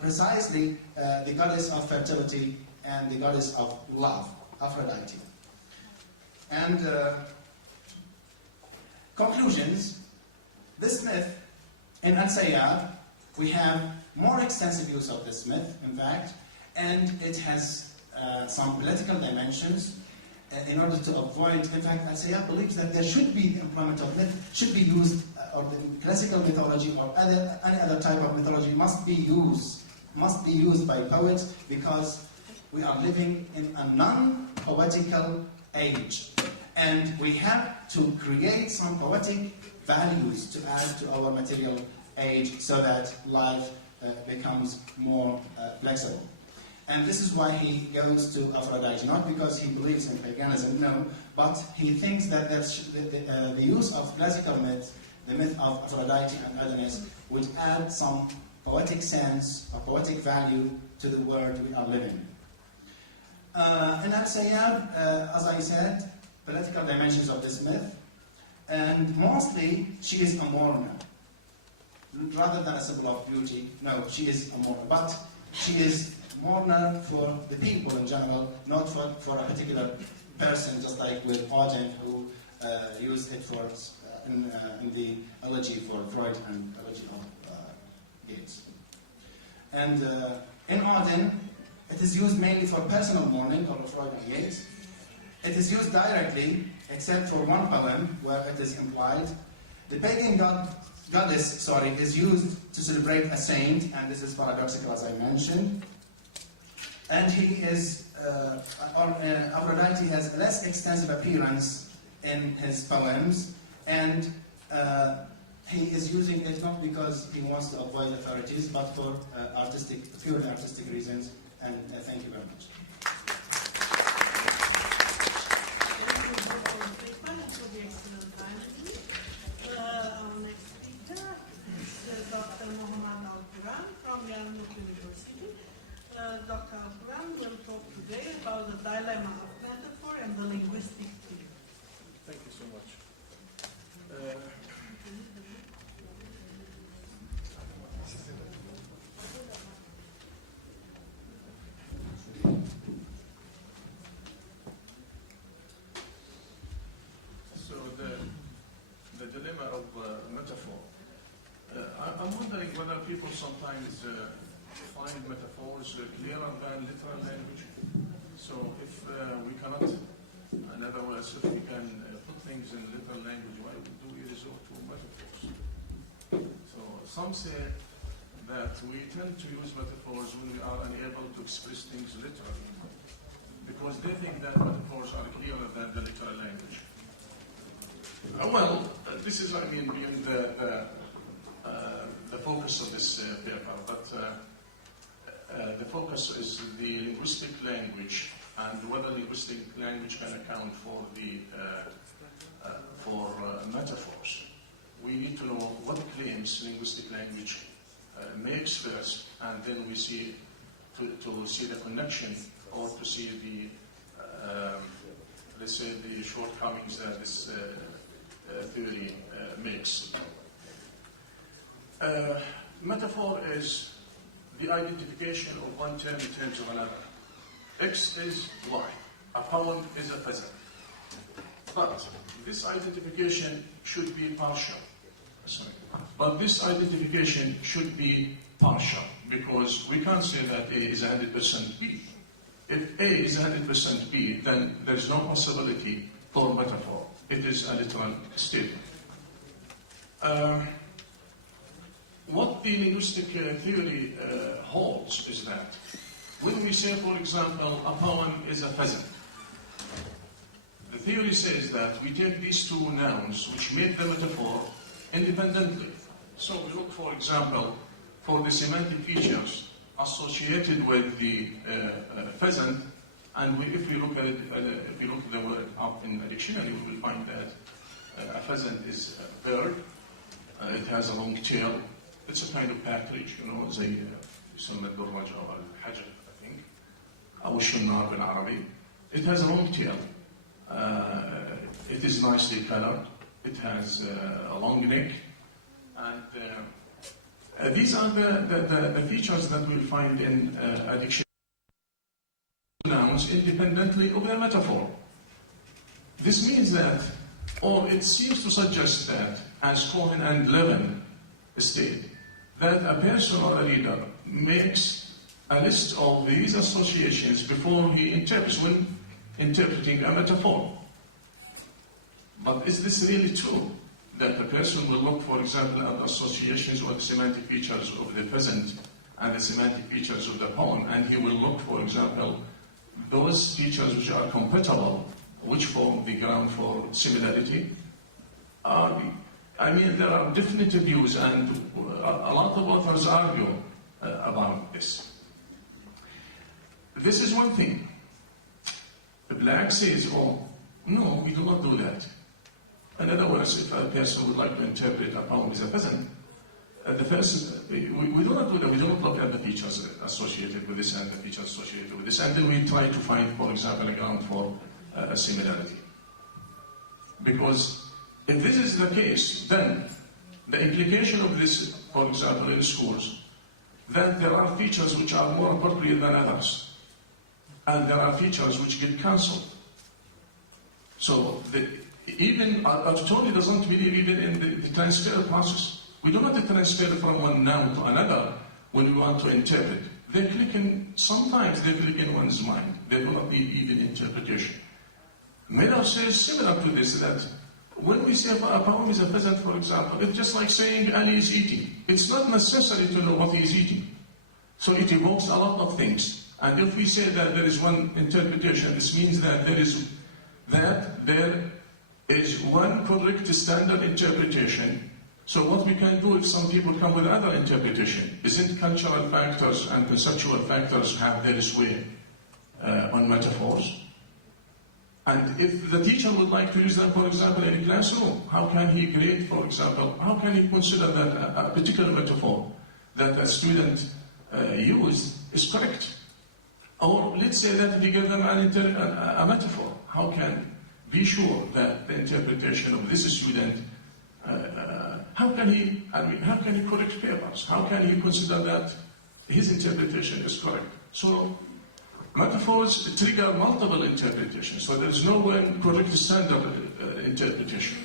precisely the goddess of fertility and the goddess of love, Aphrodite. And conclusions. This myth, in Al-Sayyab, we have more extensive use of this myth, in fact, and it has some political dimensions in order to avoid, in fact, Al-Sayyad believes that there should be employment of myth, should be used, or the classical mythology or any other type of mythology must be used by poets, because we are living in a non-poetical age. And we have to create some poetic values to add to our material age so that life becomes more flexible. And this is why he goes to Aphrodite, not because he believes in paganism, no, but he thinks that the use of classical myths, the myth of Aphrodite and Adonis, would add some poetic sense or poetic value to the world we are living in. In Al-Sayyad, as I said, political dimensions of this myth, and mostly she is a mourner. Rather than a symbol of beauty, no, she is a mourner. But she is mourner for the people in general, not for a particular person, just like with Odin, who used it for in the elegy for Freud and elegy of Gates. And in Odin, it is used mainly for personal mourning, or Freud and Gates. It is used directly, except for one poem where it is implied. The pagan goddess is used to celebrate a saint, and this is paradoxical, as I mentioned. And he is, Aphrodite has a less extensive appearance in his poems, and he is using it not because he wants to avoid authorities, but for purely artistic reasons. And thank you very much. Our next speaker is Dr. from University. Dr. Al-Quran will talk today about the dilemma of metaphor and the linguistic theory. Thank you so much. So the dilemma of metaphor. I'm wondering whether people sometimes find metaphors clearer than literal language. So if we cannot, in other words, if we can put things in literal language, why do we resort to metaphors? So some say that we tend to use metaphors when we are unable to express things literally, because they think that metaphors are clearer than the literal language. This is, beyond the focus of this paper, but the focus is the linguistic language and whether linguistic language can account for the metaphors. We need to know what claims linguistic language makes first, and then we see to see the connection, or to see the let's say the shortcomings that this theory makes. Metaphor is the identification of one term in terms of another. X is Y. A poem is a pheasant. But this identification should be partial. But this identification should be partial, because we can't say that A is 100% B. If A is 100% B, then there is no possibility for metaphor. It is a literal statement. What the linguistic theory holds is that when we say, for example, a poem is a pheasant, the theory says that we take these two nouns which make the metaphor independently. So we look, for example, for the semantic features associated with the pheasant, and if we look at it, if we look the word up in the dictionary, we will find that a pheasant is a bird. It has a long tail. It's a kind of partridge, زي يسمى الدراج أو الحجر, I think. أو الشنار بالعربي. It has a long tail. It is nicely colored. It has a long neck, and these are the features that we'll find in a dictionary. Nouns independently of their metaphor. This means that, or it seems to suggest that, as Cohen and Levin state, that a person or a reader makes a list of these associations before he interprets when interpreting a metaphor. But is this really true? That the person will look, for example, at associations or the semantic features of the present and the semantic features of the poem, and he will look, for example, those features which are compatible, which form the ground for similarity. I mean, there are definitive views, and a lot of authors argue about this. This is one thing. The black says, oh, no, we do not do that. In other words, if a person would like to interpret a poem as a peasant, the person, we do not do that. We do not look at the features associated with this and the features associated with this, and then we try to find, for example, a ground for a similarity. Because if this is the case, then the implication of this, for example, in schools, then there are features which are more appropriate than others, and there are features which get cancelled. So even a tutorial doesn't believe even in the transfer process. We do not transfer from one noun to another when we want to interpret. Sometimes they click in one's mind. They do not need even interpretation. Miller says similar to this, that when we say a poem is a peasant, for example, it's just like saying Ali is eating. It's not necessary to know what he is eating. So it evokes a lot of things. And if we say that there is one interpretation, this means that there is one correct standard interpretation. So what we can do if some people come with other interpretation? Isn't cultural factors and conceptual factors have their sway on metaphors? And if the teacher would like to use them, for example, in a classroom, how can he grade, for example, how can he consider that a particular metaphor that a student used is correct? Or let's say that if you give them a metaphor, how can be sure that the interpretation of this student, how can he correct papers? How can he consider that his interpretation is correct? So metaphors trigger multiple interpretations, so there is no one correct standard interpretation.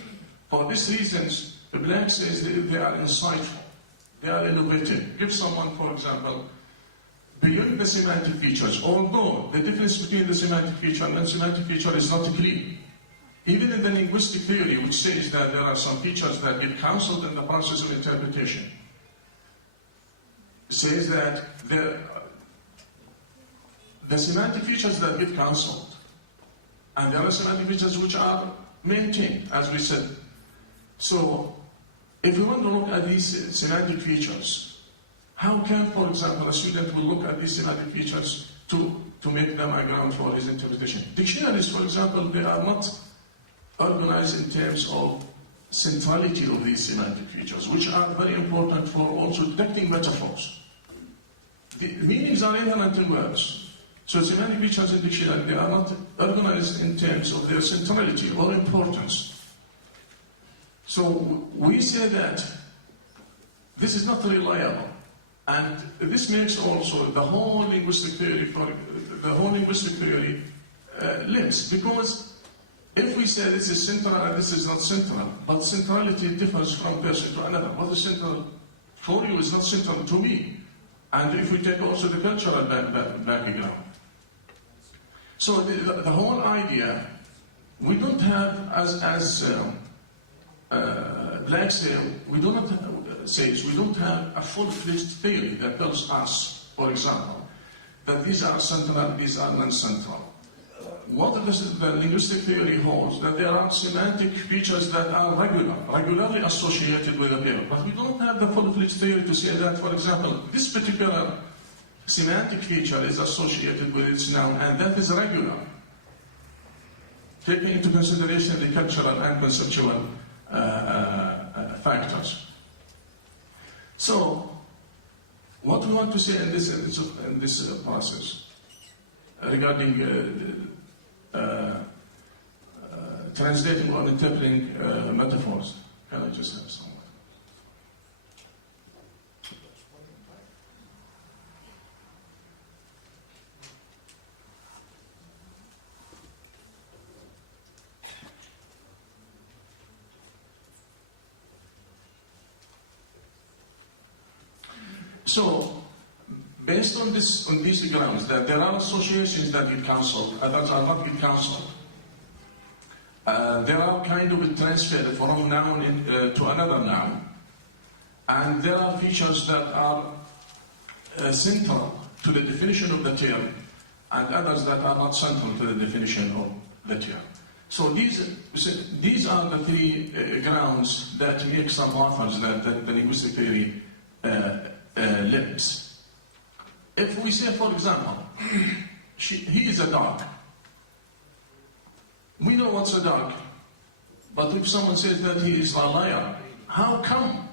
For these reasons, the Black says they are insightful, they are innovative. Give someone, for example, beyond the semantic features, although the difference between the semantic feature and non-semantic feature is not clear. Even in the linguistic theory, which says that there are some features that get cancelled in the process of interpretation, says that the semantic features that get cancelled, and there are semantic features which are maintained, as we said. So, if we want to look at these semantic features, how can, for example, a student will look at these semantic features to make them a ground for his interpretation? Dictionaries, for example, they are not organized in terms of centrality of these semantic features, which are very important for also detecting metaphors. The meanings are inherent in words. So semantic features in dictionary, they are not organized in terms of their centrality or importance. So we say that this is not reliable. And this makes also the whole linguistic theory limps, because if we say this is central and this is not central, but centrality differs from person to another. What is central for you is not central to me. And if we take also the cultural background. So the whole idea, we don't have, as Black says, we don't have a full-fledged theory that tells us, for example, that these are central, these are non-central. What the linguistic theory holds, that there are semantic features that are regularly associated with a verb. But we don't have the full-fledged theory to say that, for example, this particular semantic feature is associated with its noun, and that is regular, taking into consideration the cultural and conceptual factors. So, what we want to say in this process regarding translating or interpreting metaphors. Can I just have someone? So, based on these grounds, that there are associations that get cancelled, others are not get cancelled. There are kind of a transfer from noun to another noun, and there are features that are central to the definition of the term, and others that are not central to the definition of the term. So these are the three grounds that make some authors that the linguistic theory limits. If we say, for example, he is a dog, we know what's a dog, but if someone says that he is a liar, how come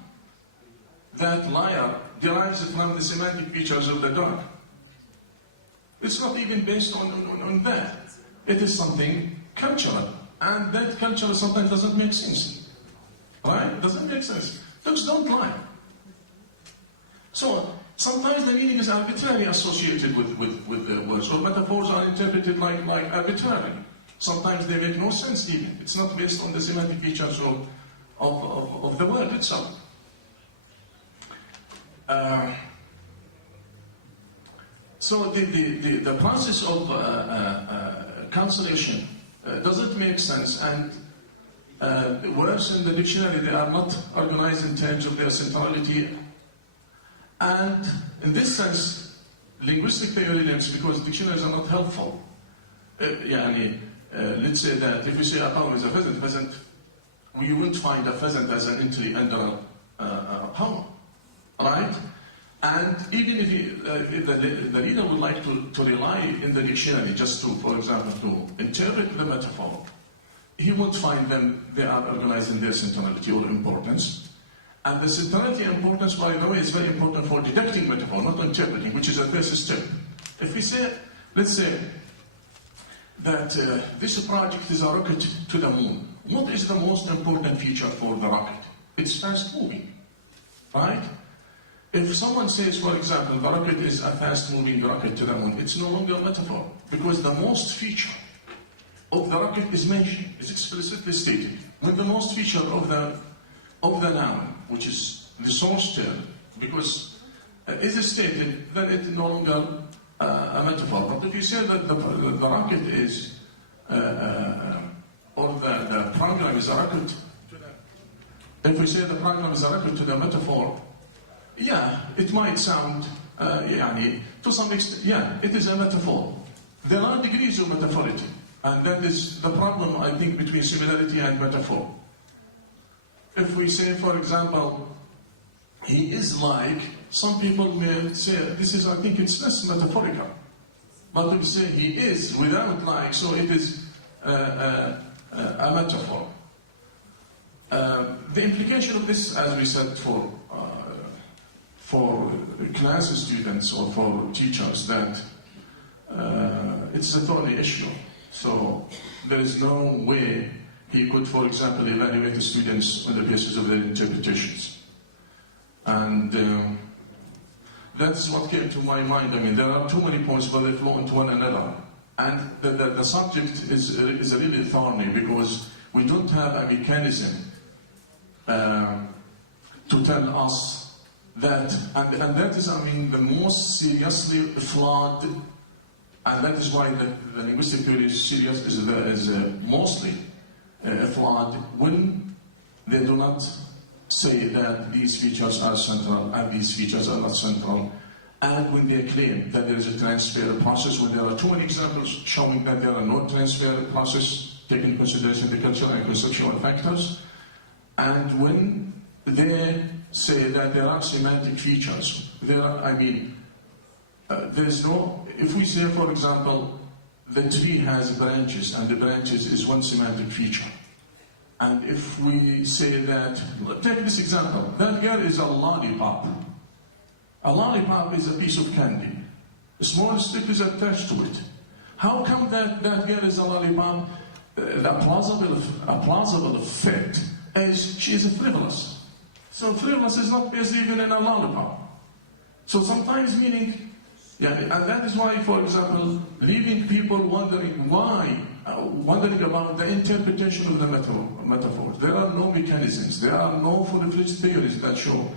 that liar derives from the semantic features of the dog? It's not even based on that. It is something cultural, and that culture sometimes doesn't make sense. Right? Doesn't make sense. Dogs don't lie. So sometimes the meaning is arbitrarily associated with the words, or metaphors are interpreted like arbitrary. Sometimes they make no sense even. It's not based on the semantic features of the word itself. So the process of cancellation doesn't make sense, and words in the dictionary, they are not organized in terms of their centrality. And in this sense, linguistic theory limits, because dictionaries are not helpful. Let's say that if we say a poem is a pheasant, we won't find a pheasant as an entry under a poem, right? And even if the reader would like to rely in the dictionary just to, for example, to interpret the metaphor, he won't find them, they are organized in their centrality or importance. And the centrality and importance, by the way, is very important for detecting metaphor, not interpreting, which is the first step. If we say, let's say, that this project is a rocket to the moon, what is the most important feature for the rocket? It's fast moving, right? If someone says, for example, the rocket is a fast-moving rocket to the moon, it's no longer a metaphor, because the most feature of the rocket is mentioned, is explicitly stated. When the most feature of the noun, which is the source term, because is stated, then it's no longer a metaphor. But if you say that the rocket is, or the program is a rocket, if we say the program is a rocket to the metaphor, yeah, it might sound, to some extent, yeah, it is a metaphor. There are degrees of metaphority, and that is the problem, I think, between similarity and metaphor. If we say, for example, he is like, some people may say, this is, I think it's less metaphorical. But if we say he is without like, so it is a metaphor. The implication of this, as we said, for class students or for teachers, that it's a thorny issue. So there is no way he could, for example, evaluate the students on the basis of their interpretations. And that's what came to my mind. I mean, there are too many points, but they flow into one another. And the subject is really thorny, because we don't have a mechanism to tell us that, and that is, I mean, the most seriously flawed, and that is why the linguistic theory is mostly flawed, when they do not say that these features are central and these features are not central, and when they claim that there is a transfer process, when there are too many examples showing that there are no transfer process, taking into consideration the cultural and conceptual factors, and when they say that there are semantic features. There's no, if we say, for example, the tree has branches, and the branches is one semantic feature. And if we say that, take this example, that girl is a lollipop. A lollipop is a piece of candy. A small stick is attached to it. How come that girl is a lollipop? A plausible fit is she is frivolous. So frivolous is not based even in a lollipop. So sometimes meaning, and that is why, for example, leaving people wondering about the interpretation of the metaphors. There are no mechanisms. There are no full-fledged theories that show,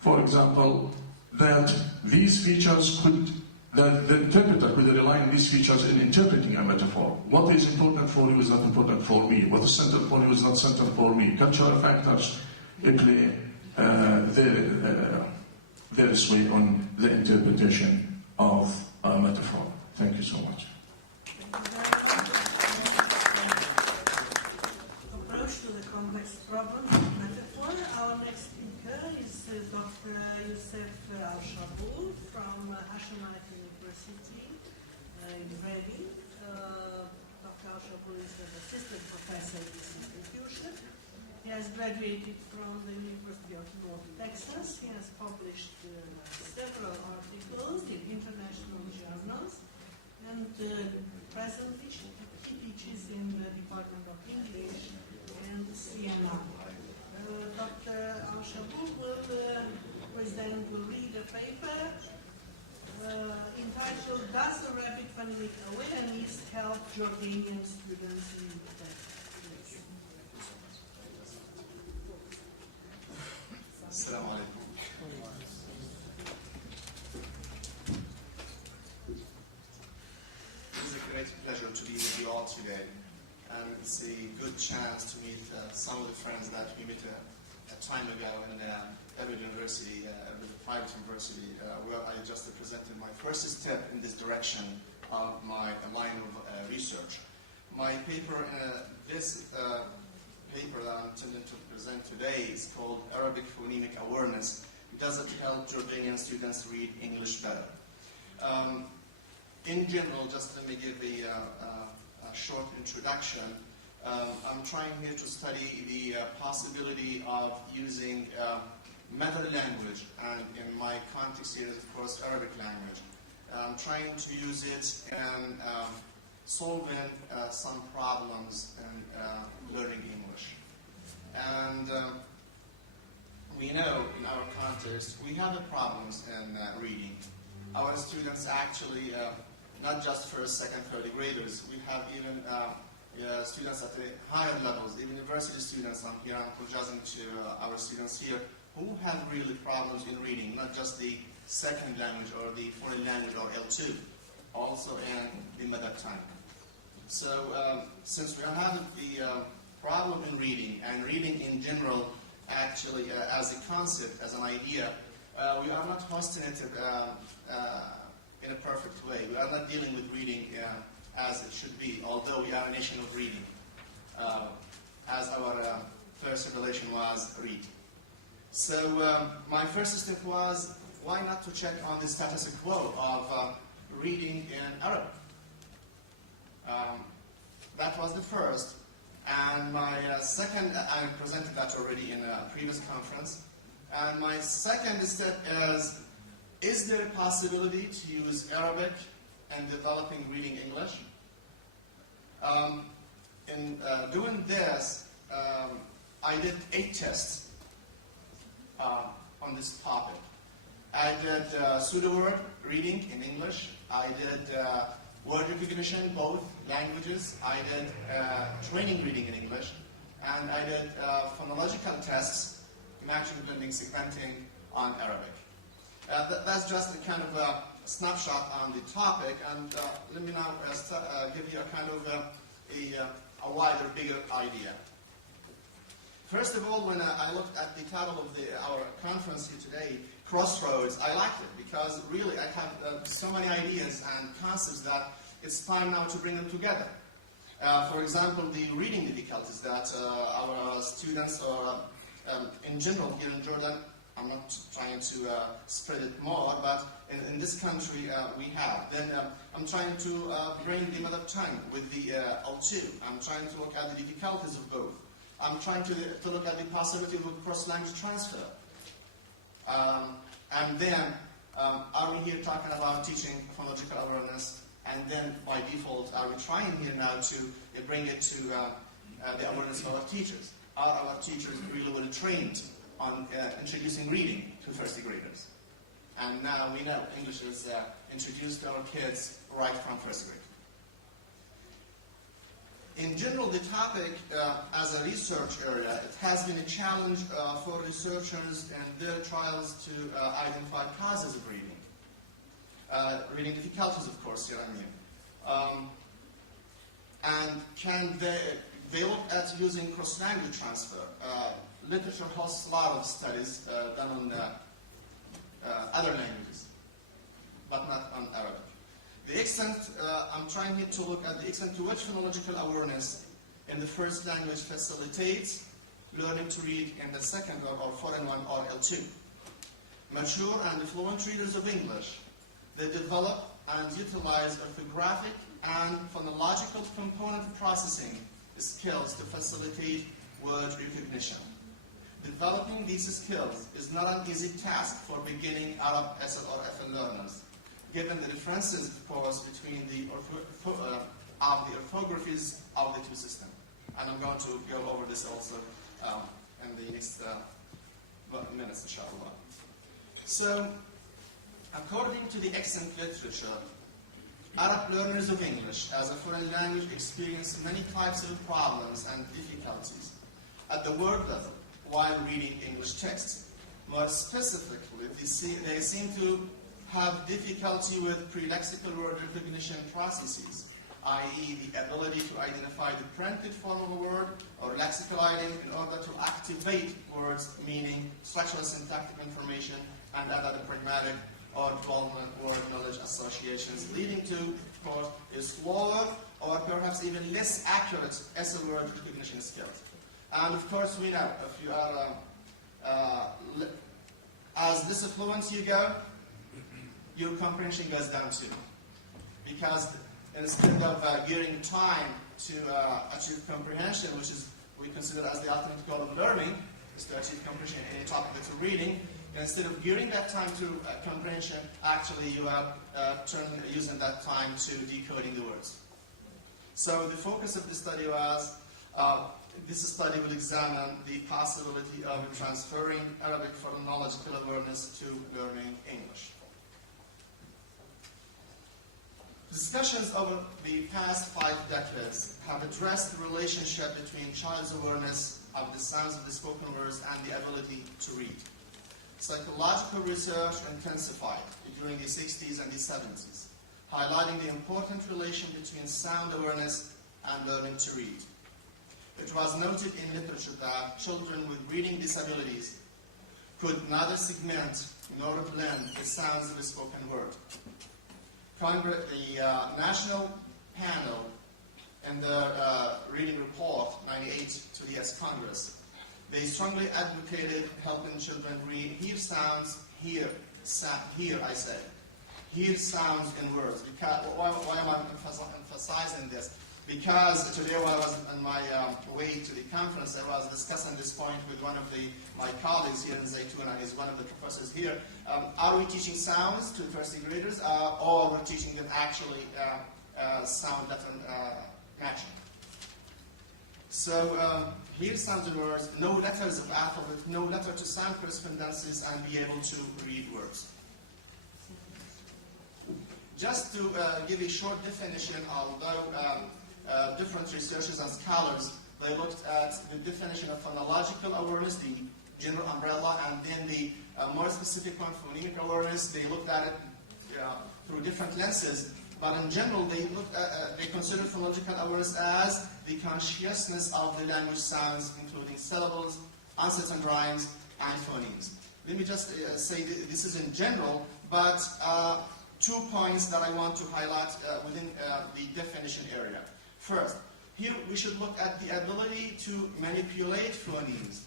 for example, that these features could, that the interpreter could rely on these features in interpreting a metaphor. What is important for you is not important for me. What is central for you is not central for me. Cultural factors play their sway on the interpretation of a metaphor. Thank you so much. Approach to the complex problem metaphor. Our next speaker is Dr. Youssef Al-Shaboul from Hashemat University in Reading. Dr. Al-Shaboul is an assistant professor at this institution. He has graduated from the University of North Texas. He has published several articles in international journals, and presently he teaches in the Department of English and CNI. Dr. Al-Shaboul will read a paper entitled "Does Arabic Phonemic Awareness Help Jordanian Students in Tech?" Assalamu alaikum. It is a great pleasure to be with you all today, and it's a good chance to meet some of the friends that we met a time ago in Edinburgh University, a private university, where I just presented my first step in this direction of my line of research. My paper, this paper that I'm intending to present today is called Arabic Phonemic Awareness. Does it help Jordanian students read English better? In general, just let me give a short introduction. I'm trying here to study the possibility of using mother language, and in my context here is, of course, Arabic language. I'm trying to use it in solving some problems in learning English. And we know in our context we have problems in reading. Our students actually, not just first, second, third graders, we have even students at the higher levels, even university students. I'm apologizing to our students here who have really problems in reading, not just the second language or the foreign language or L2, also in the mother tongue. So since we are having the problem in reading, and reading in general, actually as a concept, as an idea, we are not hosting it in a perfect way. We are not dealing with reading as it should be, although we are a nation of reading, as our first revelation was read. So my first step was, why not to check on the status quo of reading in Arabic? That was the first. And my second, I presented that already in a previous conference. And my second step is there a possibility to use Arabic in developing reading English? In doing this, I did 8 tests on this topic. I did pseudo-word reading in English. I did word recognition, both languages. I did training reading in English. And I did phonological tests, matching, blending, segmenting on Arabic. That's just a kind of a snapshot on the topic. And let me now give you a kind of a wider, bigger idea. First of all, when I looked at the title of our conference here today, Crossroads, I liked it because really I have so many ideas and concepts that it's time now to bring them together. For example, the reading difficulties that our students, or in general here in Jordan, I'm not trying to spread it more, but in this country we have. Then I'm trying to bring the mother tongue with the L2. I'm trying to look at the difficulties of both. I'm trying to look at the possibility of a cross-language transfer. And then, are we here talking about teaching phonological awareness? And then, by default, are we trying here now to bring it to the awareness of our teachers? Are our teachers really well trained on introducing reading to first graders? And now we know English is introduced to our kids right from first grade. In general, the topic as a research area, it has been a challenge for researchers and their trials to identify causes of reading. Reading difficulties, of course, here I mean. And can they look at using cross-language transfer. Literature hosts a lot of studies done on other languages, but not on Arabic. The extent, I'm trying here to look at the extent to which phonological awareness in the first language facilitates learning to read in the second or foreign one or L2. Mature and fluent readers of English, they develop and utilize orthographic and phonological component processing skills to facilitate word recognition. Developing these skills is not an easy task for beginning Arab SL or FL learners, given the differences, of course, between the orthographies of the two systems. And I'm going to go over this also in the next minutes, inshallah. So, according to the extant literature, Arab learners of English as a foreign language experience many types of problems and difficulties at the word level while reading English texts. More specifically, they seem to have difficulty with pre-lexical word recognition processes, i.e. the ability to identify the printed form of a word or lexical item in order to activate words, meaning structural syntactic information and other pragmatic or word knowledge associations, leading to, of course, a slower or perhaps even less accurate SL word recognition skills. And of course, we know if you are as less fluent you go, your comprehension goes down too. Because instead of gearing time to achieve comprehension, which is we consider as the ultimate goal of learning, is to achieve comprehension in any topic that you're reading, instead of gearing that time to comprehension, actually you are using that time to decoding the words. So the focus of the study was, this study will examine the possibility of transferring Arabic phonological awareness to learning English. Discussions over the past 5 decades have addressed the relationship between child's awareness of the sounds of the spoken words and the ability to read. Psychological research intensified during the 60s and the 70s, highlighting the important relation between sound awareness and learning to read. It was noted in literature that children with reading disabilities could neither segment nor blend the sounds of the spoken word. The National Panel in the reading report 98 to the U.S. Congress, they strongly advocated helping children hear sounds, hear sounds in words. Because, why am I emphasizing this? Because today while I was on my way to the conference, I was discussing this point with one of my colleagues here in Zaytuna. He's one of the professors here. Are we teaching sounds to first graders, or we're teaching them actually sound letter matching? So hear sounds in words, know letters of alphabet, know letter to sound correspondences, and be able to read words. Just to give a short definition, although different researchers and scholars, they looked at the definition of phonological awareness, the general umbrella, and then the more specific one, phonemic awareness. They looked at it through different lenses, but in general, they considered phonological awareness as the consciousness of the language sounds, including syllables, uncertain rhymes, and phonemes. Let me just say this is in general, but 2 points that I want to highlight within the definition area. First, here we should look at the ability to manipulate phonemes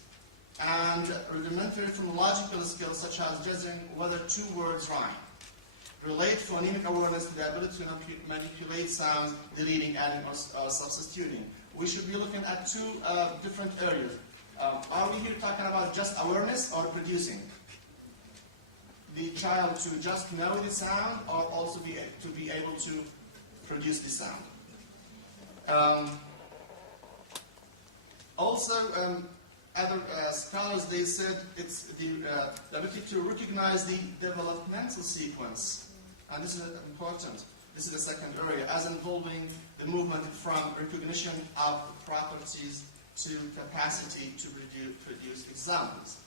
and rudimentary phonological skills such as judging whether 2 words rhyme. Relate phonemic awareness to the ability to manipulate sounds, deleting, adding, or substituting. We should be looking at 2 different areas. Are we here talking about just awareness or producing? The child to just know the sound or also to be able to produce the sound. Other scholars, they said it's the ability to recognize the developmental sequence, and this is important. This is the second area, as involving the movement from recognition of properties to capacity to produce examples.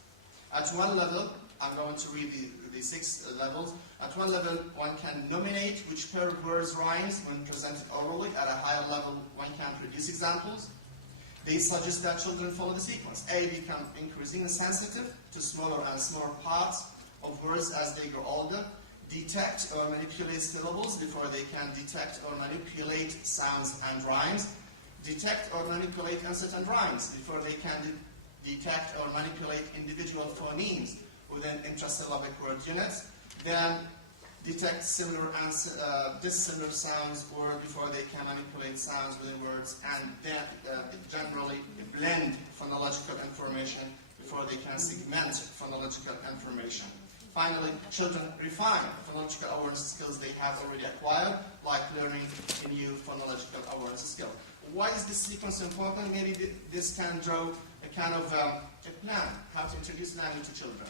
At one level, I'm going to read the 6 levels. At one level, one can nominate which pair of words rhymes when presented orally. At a higher level, one can produce examples. They suggest that children follow the sequence. A, become increasingly sensitive to smaller and smaller parts of words as they grow older. Detect or manipulate syllables before they can detect or manipulate sounds and rhymes. Detect or manipulate uncertain rhymes before they can detect or manipulate individual phonemes within intrasyllabic word units. Then detect similar and dissimilar sounds or before they can manipulate sounds within words, and then generally blend phonological information before they can segment phonological information. Finally, children refine phonological awareness skills they have already acquired, like learning a new phonological awareness skill. Why is this sequence important? Maybe this can draw a kind of a plan how to introduce language to children.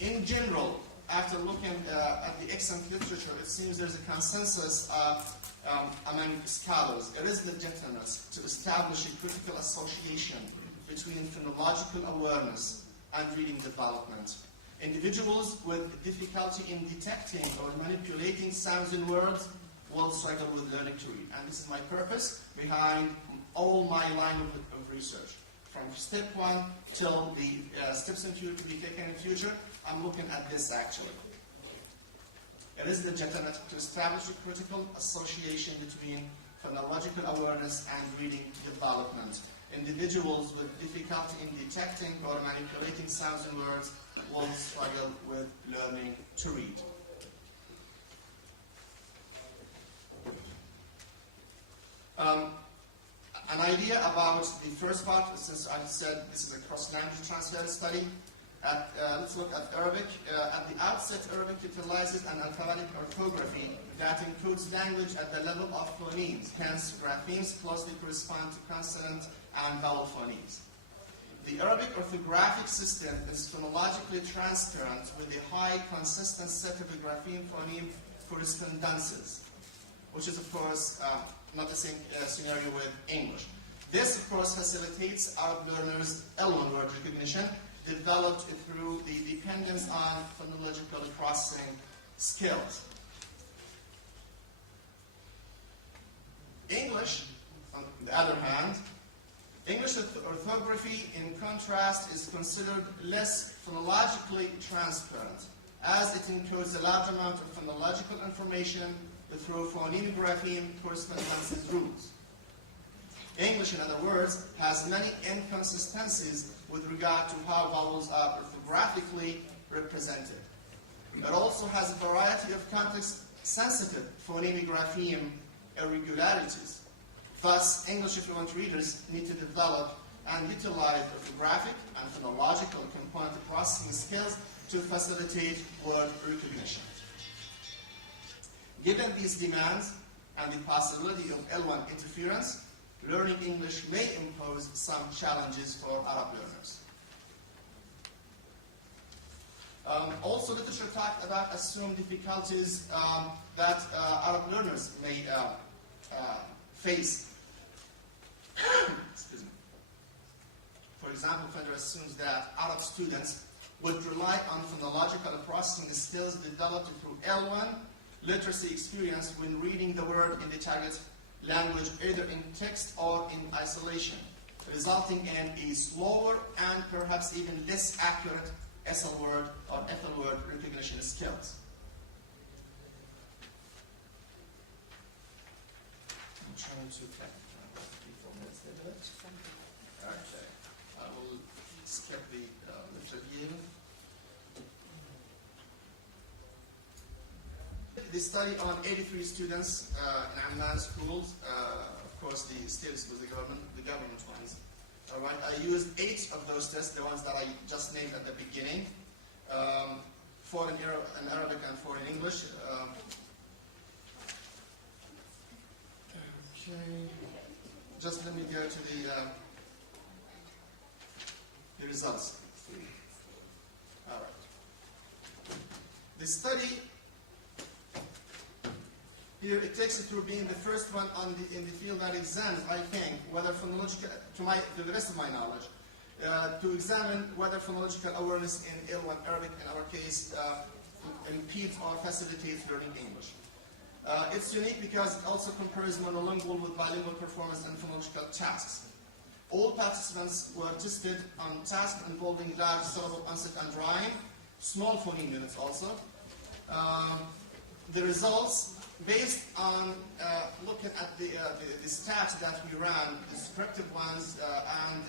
In general, after looking at the excellent literature, it seems there's a consensus among scholars. It is legitimate to establish a critical association between phonological awareness and reading development. Individuals with difficulty in detecting or manipulating sounds in words will struggle with learning to read. And this is my purpose behind all my line of research. From step 1 till the steps to be taken in future, I'm looking at this actually. It is legitimate to establish a critical association between phonological awareness and reading development. Individuals with difficulty in detecting or manipulating sounds in words will struggle with learning to read. An idea about the first part, since I said this is a cross-language transfer study. Let's look at Arabic. At the outset, Arabic utilizes an alphabetic orthography that includes language at the level of phonemes. Hence, graphemes closely correspond to consonant and vowel phonemes. The Arabic orthographic system is phonologically transparent with a high consistent set of grapheme-phoneme correspondences, which is, of course, not the same scenario with English. This, of course, facilitates Arab learners' L1 word recognition, developed through the dependence on phonological processing skills. English, on the other hand, English orthography, in contrast, is considered less phonologically transparent, as it encodes a large amount of phonological information through phoneme grapheme correspondences rules. English, in other words, has many inconsistencies with regard to how vowels are orthographically represented. It also has a variety of context-sensitive phoneme grapheme irregularities. Thus, English fluent readers need to develop and utilize orthographic and phonological component processing skills to facilitate word recognition. Given these demands and the possibility of L1 interference, learning English may impose some challenges for Arab learners. Also, literature talked about assumed difficulties that Arab learners may face. Excuse me. For example, Feder assumes that Arab students would rely on phonological processing skills developed through L1 literacy experience when reading the word in the target language, either in text or in isolation, resulting in a slower and perhaps even less accurate SL word or FL word recognition skills. I'm trying to get 4 minutes there. Okay. I will skip the review. The study on 83 students in Amman schools, of course the status was the government ones. All right, I used 8 of those tests, the ones that I just named at the beginning, 4 in Arabic and 4 in English. Okay, just let me go to the results. All right, the study here it takes it to being the first one in the field that examines, I think, whether phonological, to the rest of my knowledge, to examine whether phonological awareness in L1 Arabic, in our case, impedes or facilitates learning English. It's unique because it also compares monolingual with bilingual performance and phonological tasks. All participants were tested on tasks involving large syllable onset and rhyme, small phoneme units also. The results, based on looking at the stats that we ran, the descriptive ones, and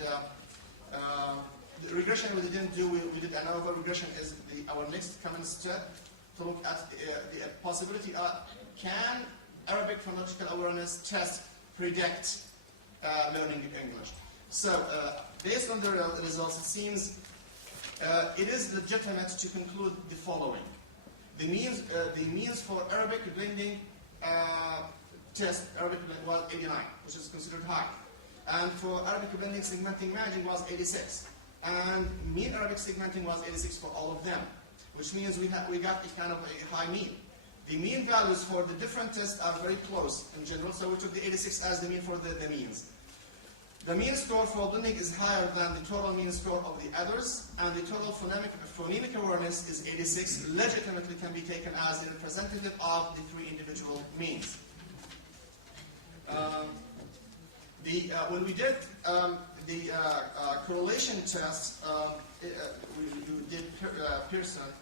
the regression we didn't do, we did an over regression is our next common step to look at the possibility of can Arabic phonological awareness test predict learning English. So based on the results, it seems it is legitimate to conclude the following. The means for Arabic blending test, Arabic was 89, which is considered high. And for Arabic blending segmenting managing was 86. And mean Arabic segmenting was 86 for all of them, which means we got a kind of a high mean. The mean values for the different tests are very close in general, so we took the 86 as the mean for the means. The mean score for blending is higher than the total mean score of the others, and the total phonemic awareness is 86, legitimately can be taken as a representative of the three individual means. When we did the correlation test, we did Pearson,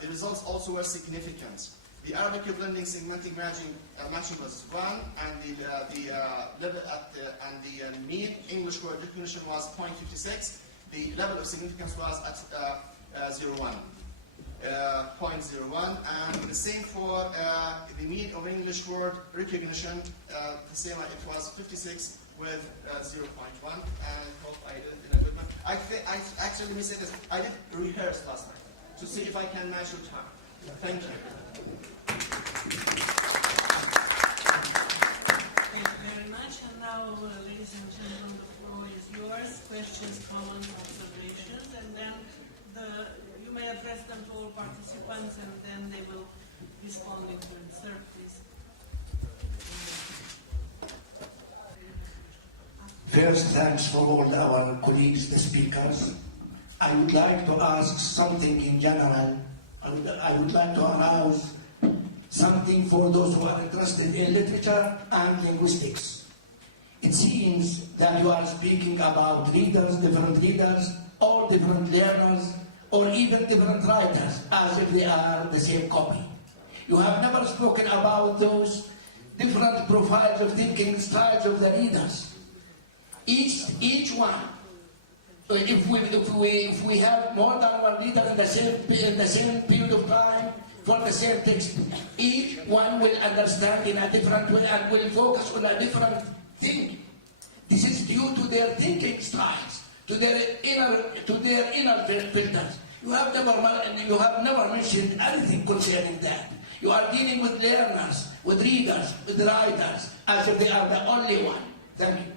the results also were significant. The Arabic blending segmenting matching was 1, and the level and the mean English word recognition was 0.56. The level of significance was at 0.01, and the same for the mean of English word recognition. The same, it was 56 with 0.1, and I hope I did it in a good way. I actually, let me say this, I did rehearse last night to see if I can match your time. Thank you. Thank you very much. And now, ladies and gentlemen, the floor is yours. Questions, comments, observations, and then you may address them to all participants, and then they will respond in turn. Sir, please. First, thanks for all our colleagues, the speakers. I would like to ask something in general. I would like to arouse something for those who are interested in literature and linguistics. It seems that you are speaking about readers, different readers, or different learners, or even different writers, as if they are the same copy. You have never spoken about those different profiles of thinking, styles of the readers. Each one, if we have more than one reader in the same period of time for the same text, each one will understand in a different way and will focus on a different thing. This is due to their thinking styles, to their inner filters. You have never mentioned anything concerning that. You are dealing with learners, with readers, with writers, as if they are the only one. Thank you.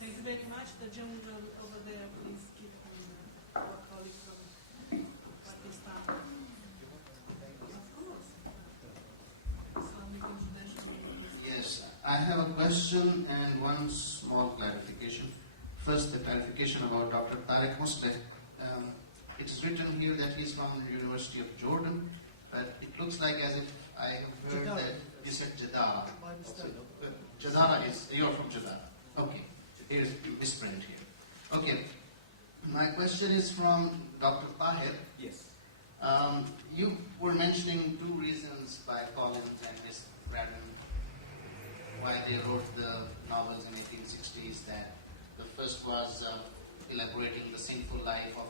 Thank you very much. The gentleman over there, please keep our colleague from Pakistan. Of course. Islamic International. Yes, I have a question and one small clarification. First, the clarification about Dr. Tariq Musleh. It is written here that he is from the University of Jordan, but it looks like as if I have heard Jeddah. that you said Jeddah. Jeddah is, you're from Jeddah. Okay, here's misprint here. Okay, my question is from Dr. Tahir. Yes. You were mentioning two reasons by Collins and Miss Braddon why they wrote the novels in 1860s. That the first was elaborating the sinful life of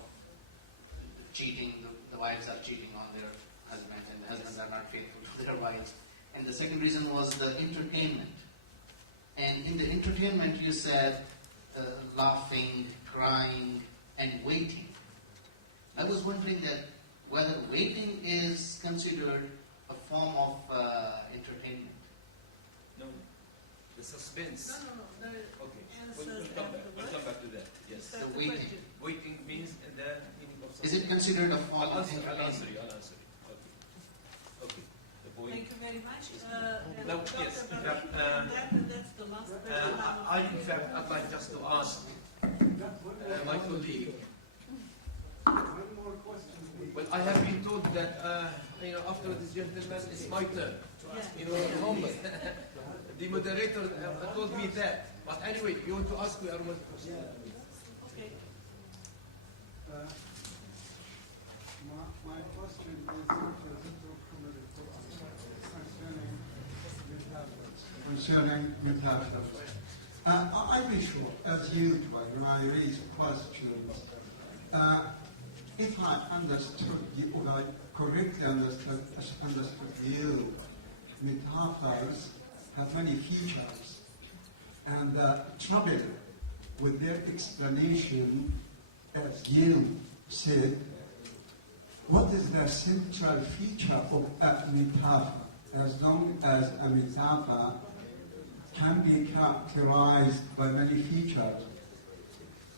cheating. The wives are cheating on their husbands, and the husbands are not faithful to their wives. And the second reason was the entertainment. And in the entertainment, you said laughing, crying, and waiting. I was wondering that whether waiting is considered a form of entertainment. No, the suspense. No. Okay, Answers we'll come back to that. Yes. Start The the waiting. question. Waiting means the meaning of suspense. Is it considered a form I'll of answer entertainment? you. Okay. The point. Thank you very much. No, yes, in fact, That's the last question. in fact, I'd like just to ask my colleague. One more question, please. Well, I have been told that, after this gentleman, it's my turn. Humble. The moderator told me that. But anyway, you want to ask me? Okay. My question is concerning metaphors. I wish, as usual, when I raise questions, if I understood you, or I correctly understood you, metaphors have many features, and trouble with their explanation, as you said, what is the central feature of a metaphor? As long as a metaphor can be characterized by many features,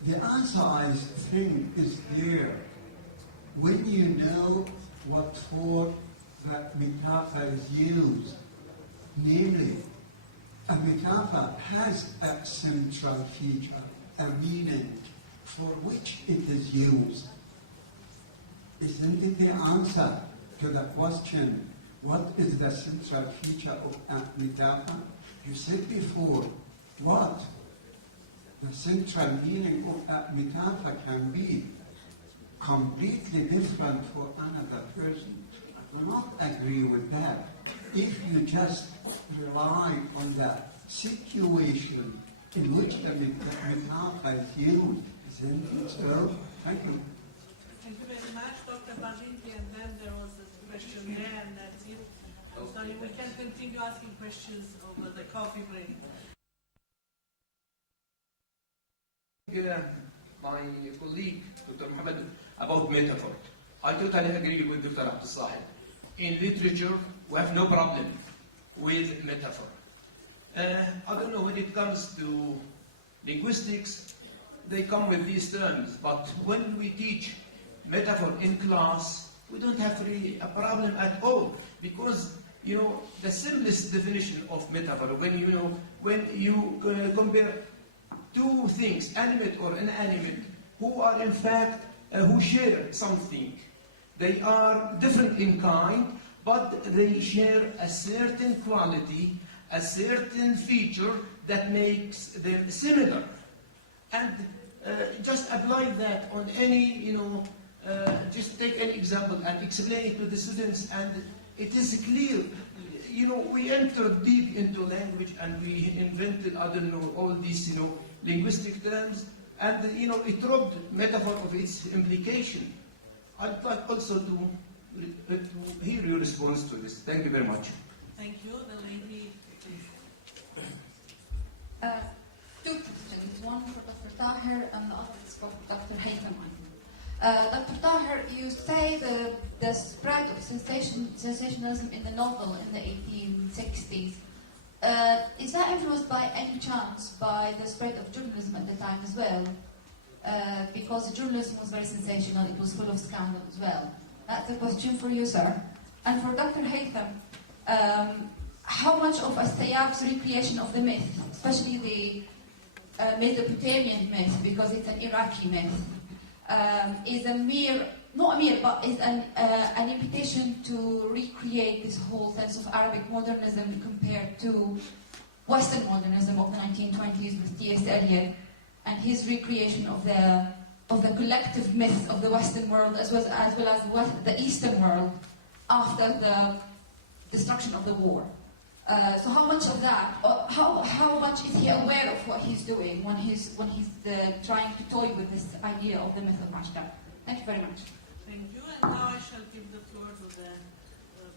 the answer, I think, is there when you know what for that metaphor is used. Namely, a metaphor has a central feature, a meaning for which it is used. Isn't it the answer to the question, what is the central feature of a metaphor? You said before, what? The central meaning of a metaphor can be completely different for another person. I do not agree with that. If you just rely on the situation in which the metaphor is used, isn't it so? Thank you. Thank you very much, Dr. Baginti, and then there was a question there, and that's it. I'm sorry, we can continue asking questions over the coffee break. My colleague, Dr. Mohammed, about metaphor. I totally agree with Dr. Abdul Sahib. In literature, we have no problem with metaphor. I don't know, when it comes to linguistics, they come with these terms, but when we teach metaphor in class, we don't have really a problem at all, because the simplest definition of metaphor, when you compare two things, animate or inanimate, who are in fact who share something. They are different in kind, but they share a certain quality, a certain feature that makes them similar. And just apply that on any, just take any example and explain it to the students, and it is clear. We entered deep into language and we invented, I don't know, all these, linguistic terms, and, it robbed metaphor of its implication. I'd like also to hear your response to this. Thank you very much. Thank you. The lady, please. Two questions, one for Dr. Tahir and the other is for Dr. Haytham. Dr. Tahir, you say the spread of sensationalism in the novel in the 1860s. Is that influenced by any chance by the spread of journalism at the time as well? Because journalism was very sensational, it was full of scandal as well. That's a question for you, sir. And for Dr. Haytham, how much of Astayab's recreation of the myth, especially the Mesopotamian myth, because it's an Iraqi myth, is a mere, not a mere, but is an invitation to recreate this whole sense of Arabic modernism compared to Western modernism of the 1920s with T.S. Eliot and his recreation of the collective myth of the Western world as well as the Eastern world after the destruction of the war. So how much of that, how much is he aware of what he's doing when he's trying to toy with this idea of the myth of Mashkar? Thank you very much. Thank you. And now I shall give the floor to the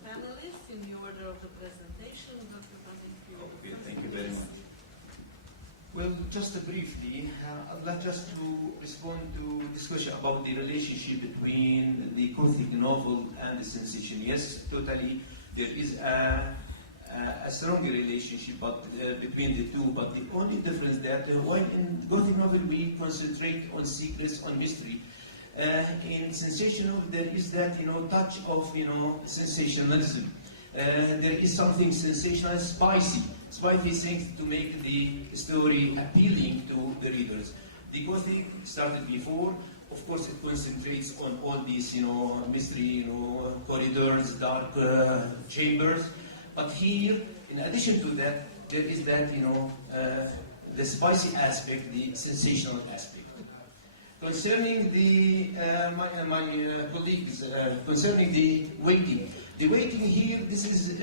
panelists in the order of the presentation. Dr. Baginti. Okay, thank you very much. Well, just briefly, I'd like just to respond to discussion about the relationship between the Gothic novel and the sensation. Yes, totally, there is a strong relationship between the two, but the only difference that while in Gothic novel we concentrate on secrets, on mystery, in sensational there is that touch of sensationalism. there is something sensational, spicy things to make the story appealing to the readers. The Gothic started before. Of course, it concentrates on all these, mystery, corridors, dark chambers. But here, in addition to that, there is that, the spicy aspect, the sensational aspect. Concerning my colleagues, concerning the weighting here, this is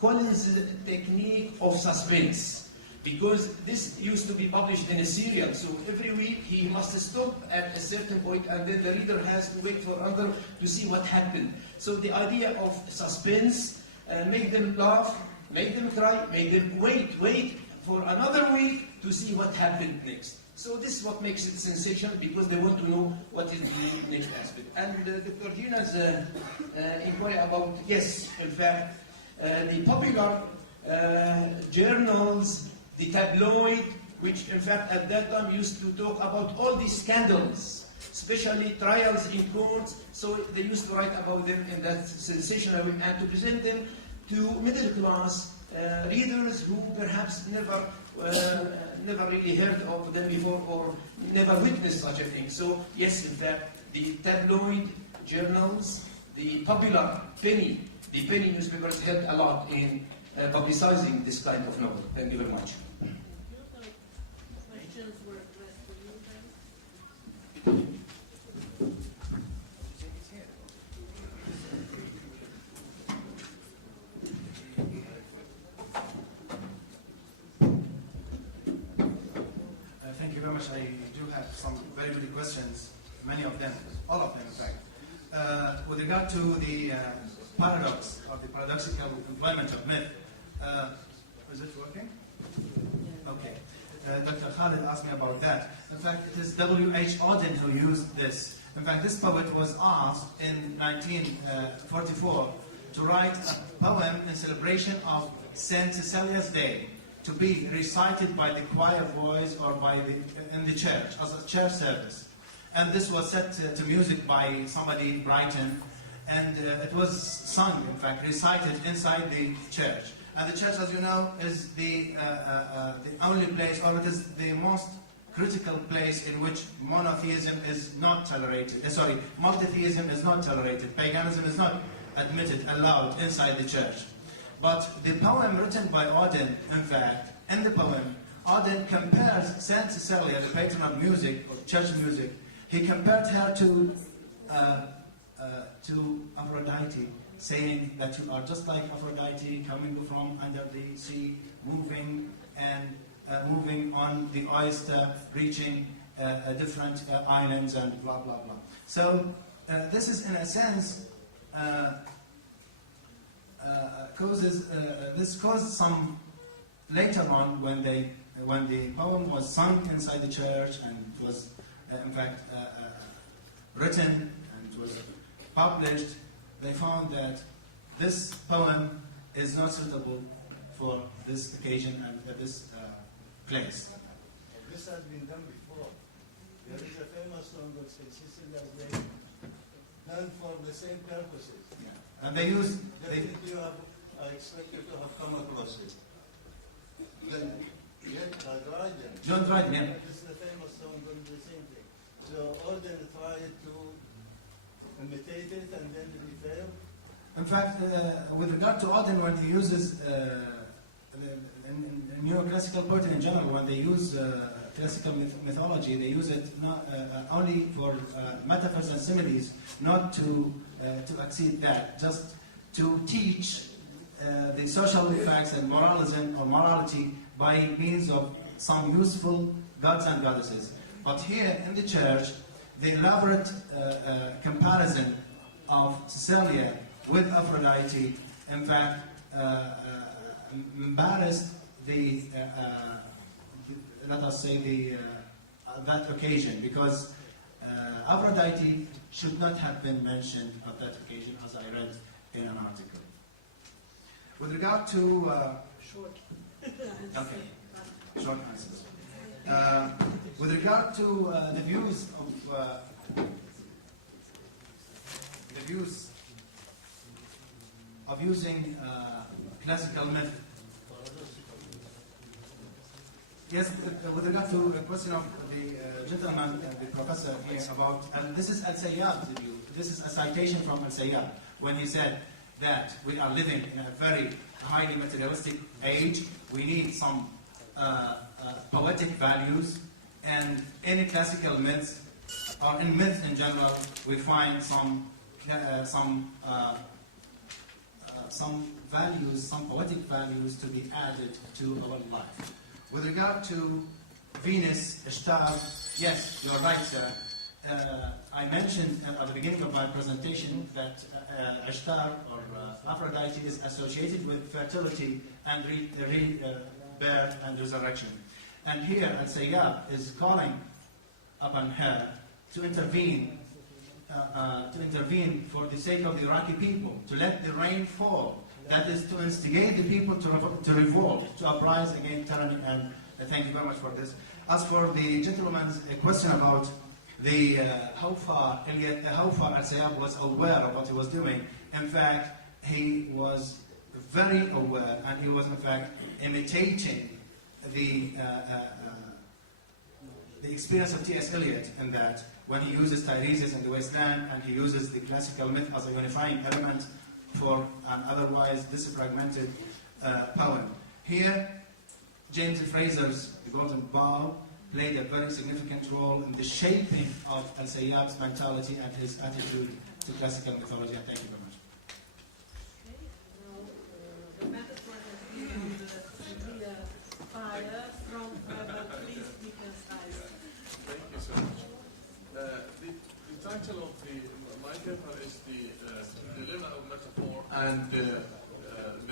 Collins' technique of suspense, because this used to be published in a serial, so every week he must stop at a certain point and then the reader has to wait for another to see what happened. So the idea of suspense, make them laugh, make them cry, make them wait for another week to see what happened next. So this is what makes it sensational, because they want to know what is the next aspect. And Dr. Gina's inquiry about, yes, in fact, the popular journals, the tabloid, which in fact at that time used to talk about all these scandals, especially trials in courts, so they used to write about them in that sensational way and to present them to middle class readers who perhaps never really heard of them before or never witnessed such a thing. So yes, in fact, the tabloid journals, the popular penny newspapers helped a lot in publicizing this kind of novel. Thank you very much. Questions were addressed to you then? Thank you very much. I do have some very good questions, many of them, all of them in fact. With regard to the paradox of the paradoxical employment of myth, is it working? Okay. Dr. Khalid asked me about that. In fact, it is W.H. Auden who used this. In fact, this poet was asked in 1944 to write a poem in celebration of Saint Cecilia's Day, to be recited by the choir boys or in the church, as a church service. And this was set to music by somebody in Brighton, and it was sung, in fact, recited inside the church. And the church, as you know, is the only place, or it is the most critical place in which monotheism is not tolerated. Multitheism is not tolerated. Paganism is not allowed inside the church. But the poem written by Auden, in fact, in the poem, Auden compares Saint Cecilia, the patron of music, or church music, he compared her to Aphrodite, saying that you are just like Aphrodite, coming from under the sea, moving on the oyster, reaching different islands and blah, blah, blah. So this is, in a sense, this caused some, later on, when the poem was sung inside the church and was, in fact, written and was published, they found that this poem is not suitable for this occasion and this place. This has been done before. There is a famous song of St. Cecilia's Day, done for the same purposes. And they use... I expect you to have come across it. Then, John Dryden, yeah. This is a famous song doing the same thing. So Auden tried to imitate it and then it failed. In fact, with regard to Auden, when he uses in neoclassical poetry in general, when they use classical mythology, they use it not, only for metaphors and similes, not to exceed that, just to teach the social facts and moralism or morality by means of some useful gods and goddesses. But here in the church, the elaborate comparison of Cecilia with Aphrodite, in fact, embarrassed the, let us say, that occasion, because Aphrodite should not have been mentioned at that occasion, as I read in an article. With regard to... Short. Okay, short answers. With regard to the views of... of using classical myth. Yes, with regard to the question of the gentleman, the professor here about, and this is Al-Sayyab's view, this is a citation from Al-Sayyab, when he said that we are living in a very highly materialistic age, we need some poetic values, and any classical myths, or in myths in general, we find some values, some poetic values to be added to our life. With regard to Venus, Ishtar, yes, you're right, sir. I mentioned at the beginning of my presentation that Ishtar, or Aphrodite, is associated with fertility and rebirth and resurrection. And here, Al-Sayyab is calling upon her to intervene for the sake of the Iraqi people, to let the rain fall. That is to instigate the people to revolt, to uprise against tyranny. And thank you very much for this. As for the gentleman's question about the how far Al-Sayyab was aware of what he was doing, in fact, he was very aware, and he was in fact imitating the experience of T.S. Eliot in that, when he uses Tiresias in the Wasteland, and he uses the classical myth as a unifying element for an otherwise disfragmented poem. Here, James Fraser's The Golden Bough played a very significant role in the shaping of Al-Sayyab's mentality and his attitude to classical mythology. And thank you very much. The metaphor has been the fire from please be concise. Thank you so much. The title of my paper is The Dilemma of Metaphor and the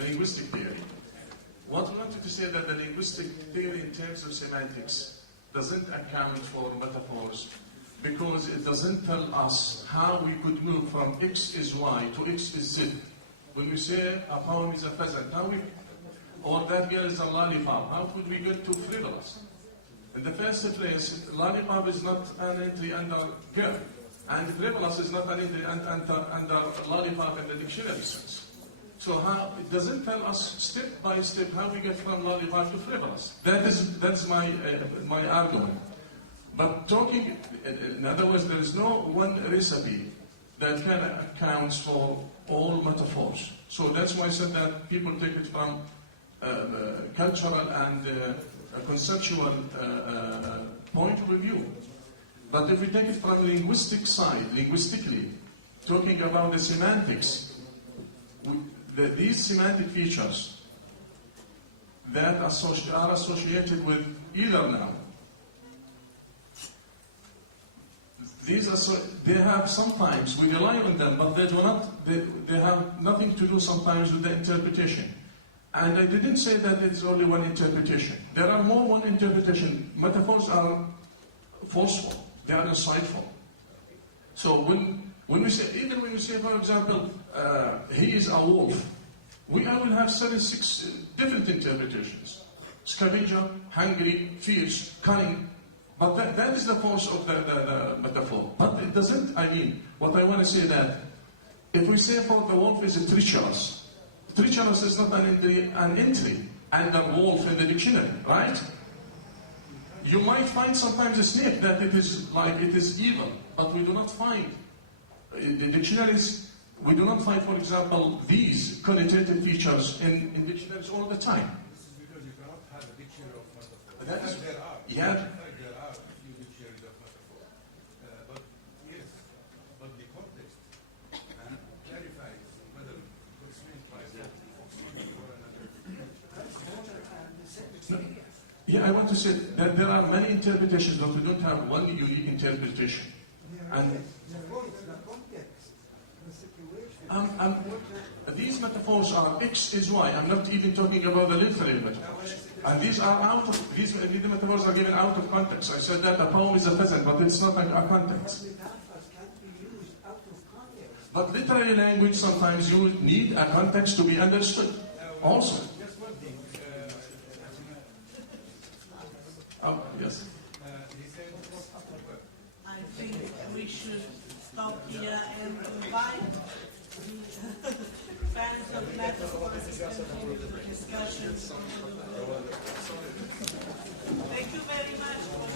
Linguistic Theory. What we wanted to say that the linguistic theory in terms of semantics doesn't account for metaphors because it doesn't tell us how we could move from X is Y to X is Z. When we say a poem is a pheasant, or that girl is a lollipop, how could we get to frivolous? In the first place, lollipop is not an entry under girl, and frivolous is not an entry under lollipop in the dictionary sense. So it doesn't tell us step by step how we get from lollipop to frivolous. That's my argument. But talking, in other words, there is no one recipe that can account for all metaphors. So that's why I said that people take it from cultural and conceptual point of view. But if we take it from linguistic side, linguistically, talking about the semantics, these semantic features that are associated with either noun, they have sometimes, we rely on them, but they have nothing to do sometimes with the interpretation. And I didn't say that it's only one interpretation. There are more one interpretation. Metaphors are forceful, they are insightful. So when we say, even when you say, for example, he is a wolf, we will have 6 different interpretations. Scavenger, hungry, fierce, cunning. But that is the force of the metaphor. But it doesn't, what I want to say that, if we say for the wolf is treacherous, treacherous is not an entry under wolf in the dictionary, right? You might find sometimes a snake that it is evil, but we do not find the dictionaries. We do not find, for example, these connotative features in dictionaries all the time. This is because you cannot have a dictionary of metaphors. That is, there are. Yeah. There are a few dictionaries of metaphors. But yes, but the context clarifies whether what's meant by that or another. Yeah, I want to say that there are many interpretations, but we don't have one unique interpretation. And these metaphors are X is Y. I'm not even talking about the literary metaphors. And these metaphors are given out of context. I said that a poem is a pheasant, but it's not a context. But literary language, sometimes you need a context to be understood also. Yes. I think we should stop here and invite bands of metaphors continue the discussion. Thank you very much.